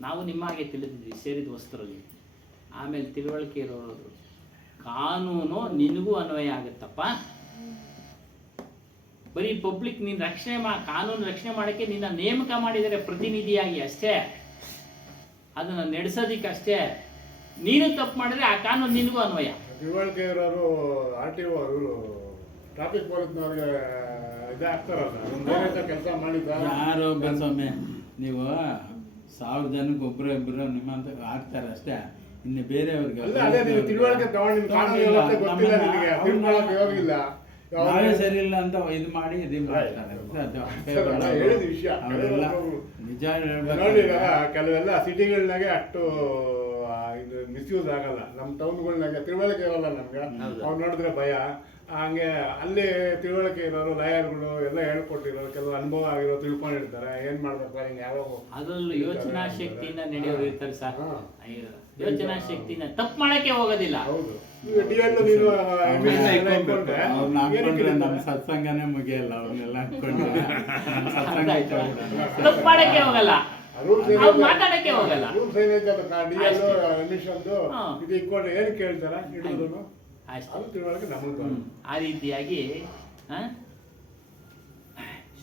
ನಾವು ನಿಮ್ಮ ಹಾಗೆ ತಿಳಿದಿದ್ವಿ ಸೇರಿದ ವಸ್ತುರಲ್ಲಿ. ಆಮೇಲೆ ತಿಳುವಳಿಕೆ ಇರೋರು ಕಾನೂನು ನಿನಗೂ ಅನ್ವಯ ಆಗುತ್ತಪ್ಪ. ಬರೀ ಪಬ್ಲಿಕ್ ನೀನು ಕಾನೂನು ರಕ್ಷಣೆ ಮಾಡೋಕ್ಕೆ ನಿನ್ನ ನೇಮಕ ಮಾಡಿದರೆ ಪ್ರತಿನಿಧಿಯಾಗಿ ಅಷ್ಟೇ, ಅದನ್ನು ನಡೆಸೋದಿಕ್ಕೆ ಅಷ್ಟೇ. ನೀನು ತಪ್ಪು ಮಾಡಿದ್ರೆ ಆ ಕಾನೂನು ನಿನಗೂ ಅನ್ವಯ. ತಿಳುವಳಿಕೆ ಇರೋರು RTO ಇವರು ಟ್ರಾಫಿಕ್ ಪೊಲೀಸ್ನವ್ರಿಗೆ ಇದಾಗ್ತಾರಲ್ಲ, ಬೇರೆ ಕೆಲಸ ಮಾಡಿದ ಯಾರು ಬಸವಮ್ಮೆ, ನೀವು 1000 ಜನಕ್ಕೆ ಒಬ್ಬರು ನಿಮ್ಮಂತ ಆಗ್ತಾರೆ ಅಷ್ಟೇ. ಇನ್ನು ಬೇರೆಯವ್ರಿಗೆ ಅಲ್ಲ, ಅದೇ ನೀವು ತಿಳುವಳಿಕೆ ತಗೊಂಡು ನಿಮ್ಮ ಕಾನೂನು ವ್ಯವಸ್ಥೆ ಗೊತ್ತಿಲ್ಲ, ನಿಮಗೆ ತಿಳ್ಕೊಳ್ಳೋಕೆ ಹೋಗಿಲ್ಲ, ನಾವೇ ಸರಿ ಇಲ್ಲ ಅಂತ ಇದು ಮಾಡಿ ಇದು ಮಾಡ್ತಾರೆ. ಹೇಳಿದ ವಿಷಯ ಅವರೆಲ್ಲ ನಿಜ ನೋಡಿ. ಕೆಲವೆಲ್ಲ ಸಿಟಿಗಳನ್ನಾಗೆ ಅಷ್ಟು ಇದು ಮಿಸ್ಯೂಸ್ ಆಗಲ್ಲ. ನಮ್ಮ ಟೌನ್ಗಳನ್ನಾಗೆ ತಿಳುವಳಿಕೆ ಇರೋಲ್ಲ ನಮ್ಗೆ, ಅವ್ರು ನೋಡಿದ್ರೆ ಭಯ. ಹಂಗೆ ಅಲ್ಲಿ ತಿಳುವಳಿಕೆ ಇರೋರು ಲಾಯರ್ಗಳು ಎಲ್ಲ ಹೇಳ್ಕೊಟ್ಟಿರೋರು, ಕೆಲವು ಅನುಭವ ಆಗಿರೋ ತಿಳ್ಕೊಂಡಿರ್ತಾರೆ ಏನ್ ಮಾಡ್ಬೇಕು ಹಿಂಗೆ ಯಾವಾಗ. ಅದರಲ್ಲೂ ಯೋಚನಾ ಶಕ್ತಿಯಿಂದ ನಡೆಯೋರು ಇರ್ತಾರೆ ಸರ್. ಯೋಚನಾ ಶಕ್ತಿನ ತಪ್ಪು ಮಾಡಕ್ಕೆ ಹೋಗೋದಿಲ್ಲ. ಹೌದು, ಡಿಎಲ್ ನೀನು ನಮ್ಮ ಸತ್ಸಂಗನೇ ಮುಗಿಯಲ್ಲ. ಅವ್ರನ್ನೆಲ್ಲ ಹಾಕೊಂಡ್ರೆ ತಪ್ಪು ಮಾಡಕ್ಕೆ ಹೋಗಲ್ಲ, ಅವ್ರು ಮಾತಾಡಕ್ಕೆ ಹೋಗಲ್ಲ. ರೂಲ್ಸ್ ಏನೈತೆ ಡಿಎಲ್ ಎಮಿಷನ್ದು ಇದು ಇಟ್ಕೊಂಡು ಏನು ಕೇಳ್ತಾರ ಹಿಡಿದ್ರು ಅದು ತಿಳುವಳಿಕೆ ನಮಗೆ. ಆ ರೀತಿಯಾಗಿ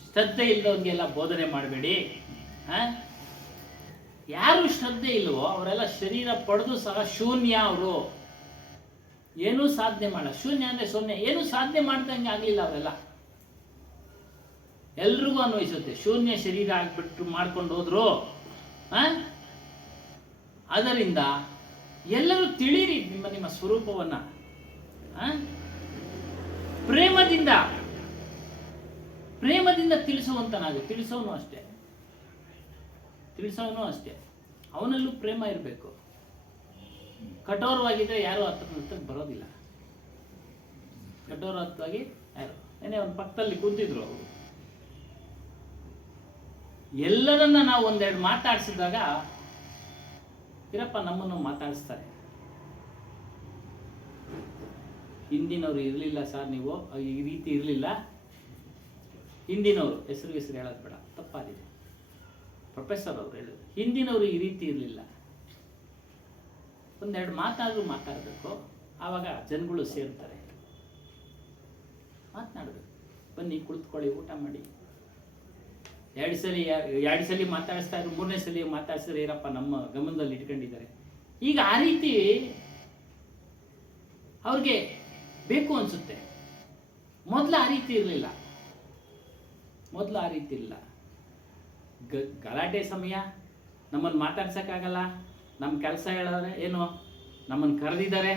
ಶ್ರದ್ಧೆ ಇಲ್ಲದವ್ರಿಗೆಲ್ಲ ಬೋಧನೆ ಮಾಡಬೇಡಿ. ಯಾರು ಶ್ರದ್ಧೆ ಇಲ್ವೋ ಅವರೆಲ್ಲ ಶರೀರ ಪಡೆದು ಸಹ ಶೂನ್ಯ. ಅವರು ಏನೂ ಸಾಧನೆ ಮಾಡ, ಶೂನ್ಯ ಅಂದ್ರೆ ಶೂನ್ಯ, ಏನೂ ಸಾಧನೆ ಮಾಡ್ದಂಗೆ ಆಗಲಿಲ್ಲ ಅವರೆಲ್ಲ. ಎಲ್ರಿಗೂ ಅನ್ವಯಿಸುತ್ತೆ. ಶೂನ್ಯ ಶರೀರ ಆಗ್ಬಿಟ್ಟು ಮಾಡ್ಕೊಂಡು ಹೋದ್ರು. ಅದರಿಂದ ಎಲ್ಲರೂ ತಿಳಿಯಿರಿ ನಿಮ್ಮ ಸ್ವರೂಪವನ್ನ. ಪ್ರೇಮದಿಂದ ತಿಳಿಸೋನು ಅಷ್ಟೇ. ಅವನಲ್ಲೂ ಪ್ರೇಮ ಇರಬೇಕು. ಕಠೋರವಾಗಿದ್ರೆ ಯಾರು ಹತ್ತಕ್ಕೆ ಬರೋದಿಲ್ಲ. ಕಠೋರವಾಗಿ ಯಾರು ಏನೇ ಒಂದು ಪಕ್ಕದಲ್ಲಿ ಕೂತಿದ್ರು ಅವರು. ಎಲ್ಲರನ್ನ ನಾವು ಒಂದೆರಡು ಮಾತಾಡಿಸಿದಾಗ ಇರಪ್ಪ ನಮ್ಮನ್ನು ಮಾತಾಡಿಸ್ತಾರೆ. ಹಿಂದಿನವರು ಇರಲಿಲ್ಲ ಸರ್, ನೀವು ಈ ರೀತಿ ಇರಲಿಲ್ಲ. ಹಿಂದಿನವರು ಹೆಸರು ಹೇಳೋದು ಬೇಡ, ತಪ್ಪಾಗಿದೆ. ಪ್ರೊಫೆಸರ್ ಅವರು ಹೇಳಿದ್ರು ಹಿಂದಿನವರು ಈ ರೀತಿ ಇರಲಿಲ್ಲ. ಒಂದೆರಡು ಮಾತಾಡಬೇಕು, ಆವಾಗ ಜನಗಳು ಸೇರ್ತಾರೆ. ಮಾತನಾಡಬೇಕು. ಬನ್ನಿ ಕುಳಿತುಕೊಳ್ಳಿ, ಊಟ ಮಾಡಿ. ಎರಡು ಸಲ ಮಾತಾಡಿಸ್ತಾ ಇದ್ರು, 3ನೇ ಸಲ ಮಾತಾಡ್ಸಿದ್ರೆ ಇರಪ್ಪ ನಮ್ಮ ಗಮನದಲ್ಲಿ ಇಟ್ಕೊಂಡಿದ್ದಾರೆ. ಈಗ ಆ ರೀತಿ ಅವ್ರಿಗೆ ಬೇಕು ಅನ್ಸುತ್ತೆ. ಮೊದಲು ಆ ರೀತಿ ಇರಲಿಲ್ಲ. ಗಲಾಟೆ ಸಮಯ ನಮ್ಮನ್ನು ಮಾತಾಡ್ಸೋಕ್ಕಾಗಲ್ಲ. ನಮ್ಮ ಕೆಲಸ ಹೇಳೋರೆ ಏನು, ನಮ್ಮನ್ನು ಕರೆದಿದ್ದಾರೆ,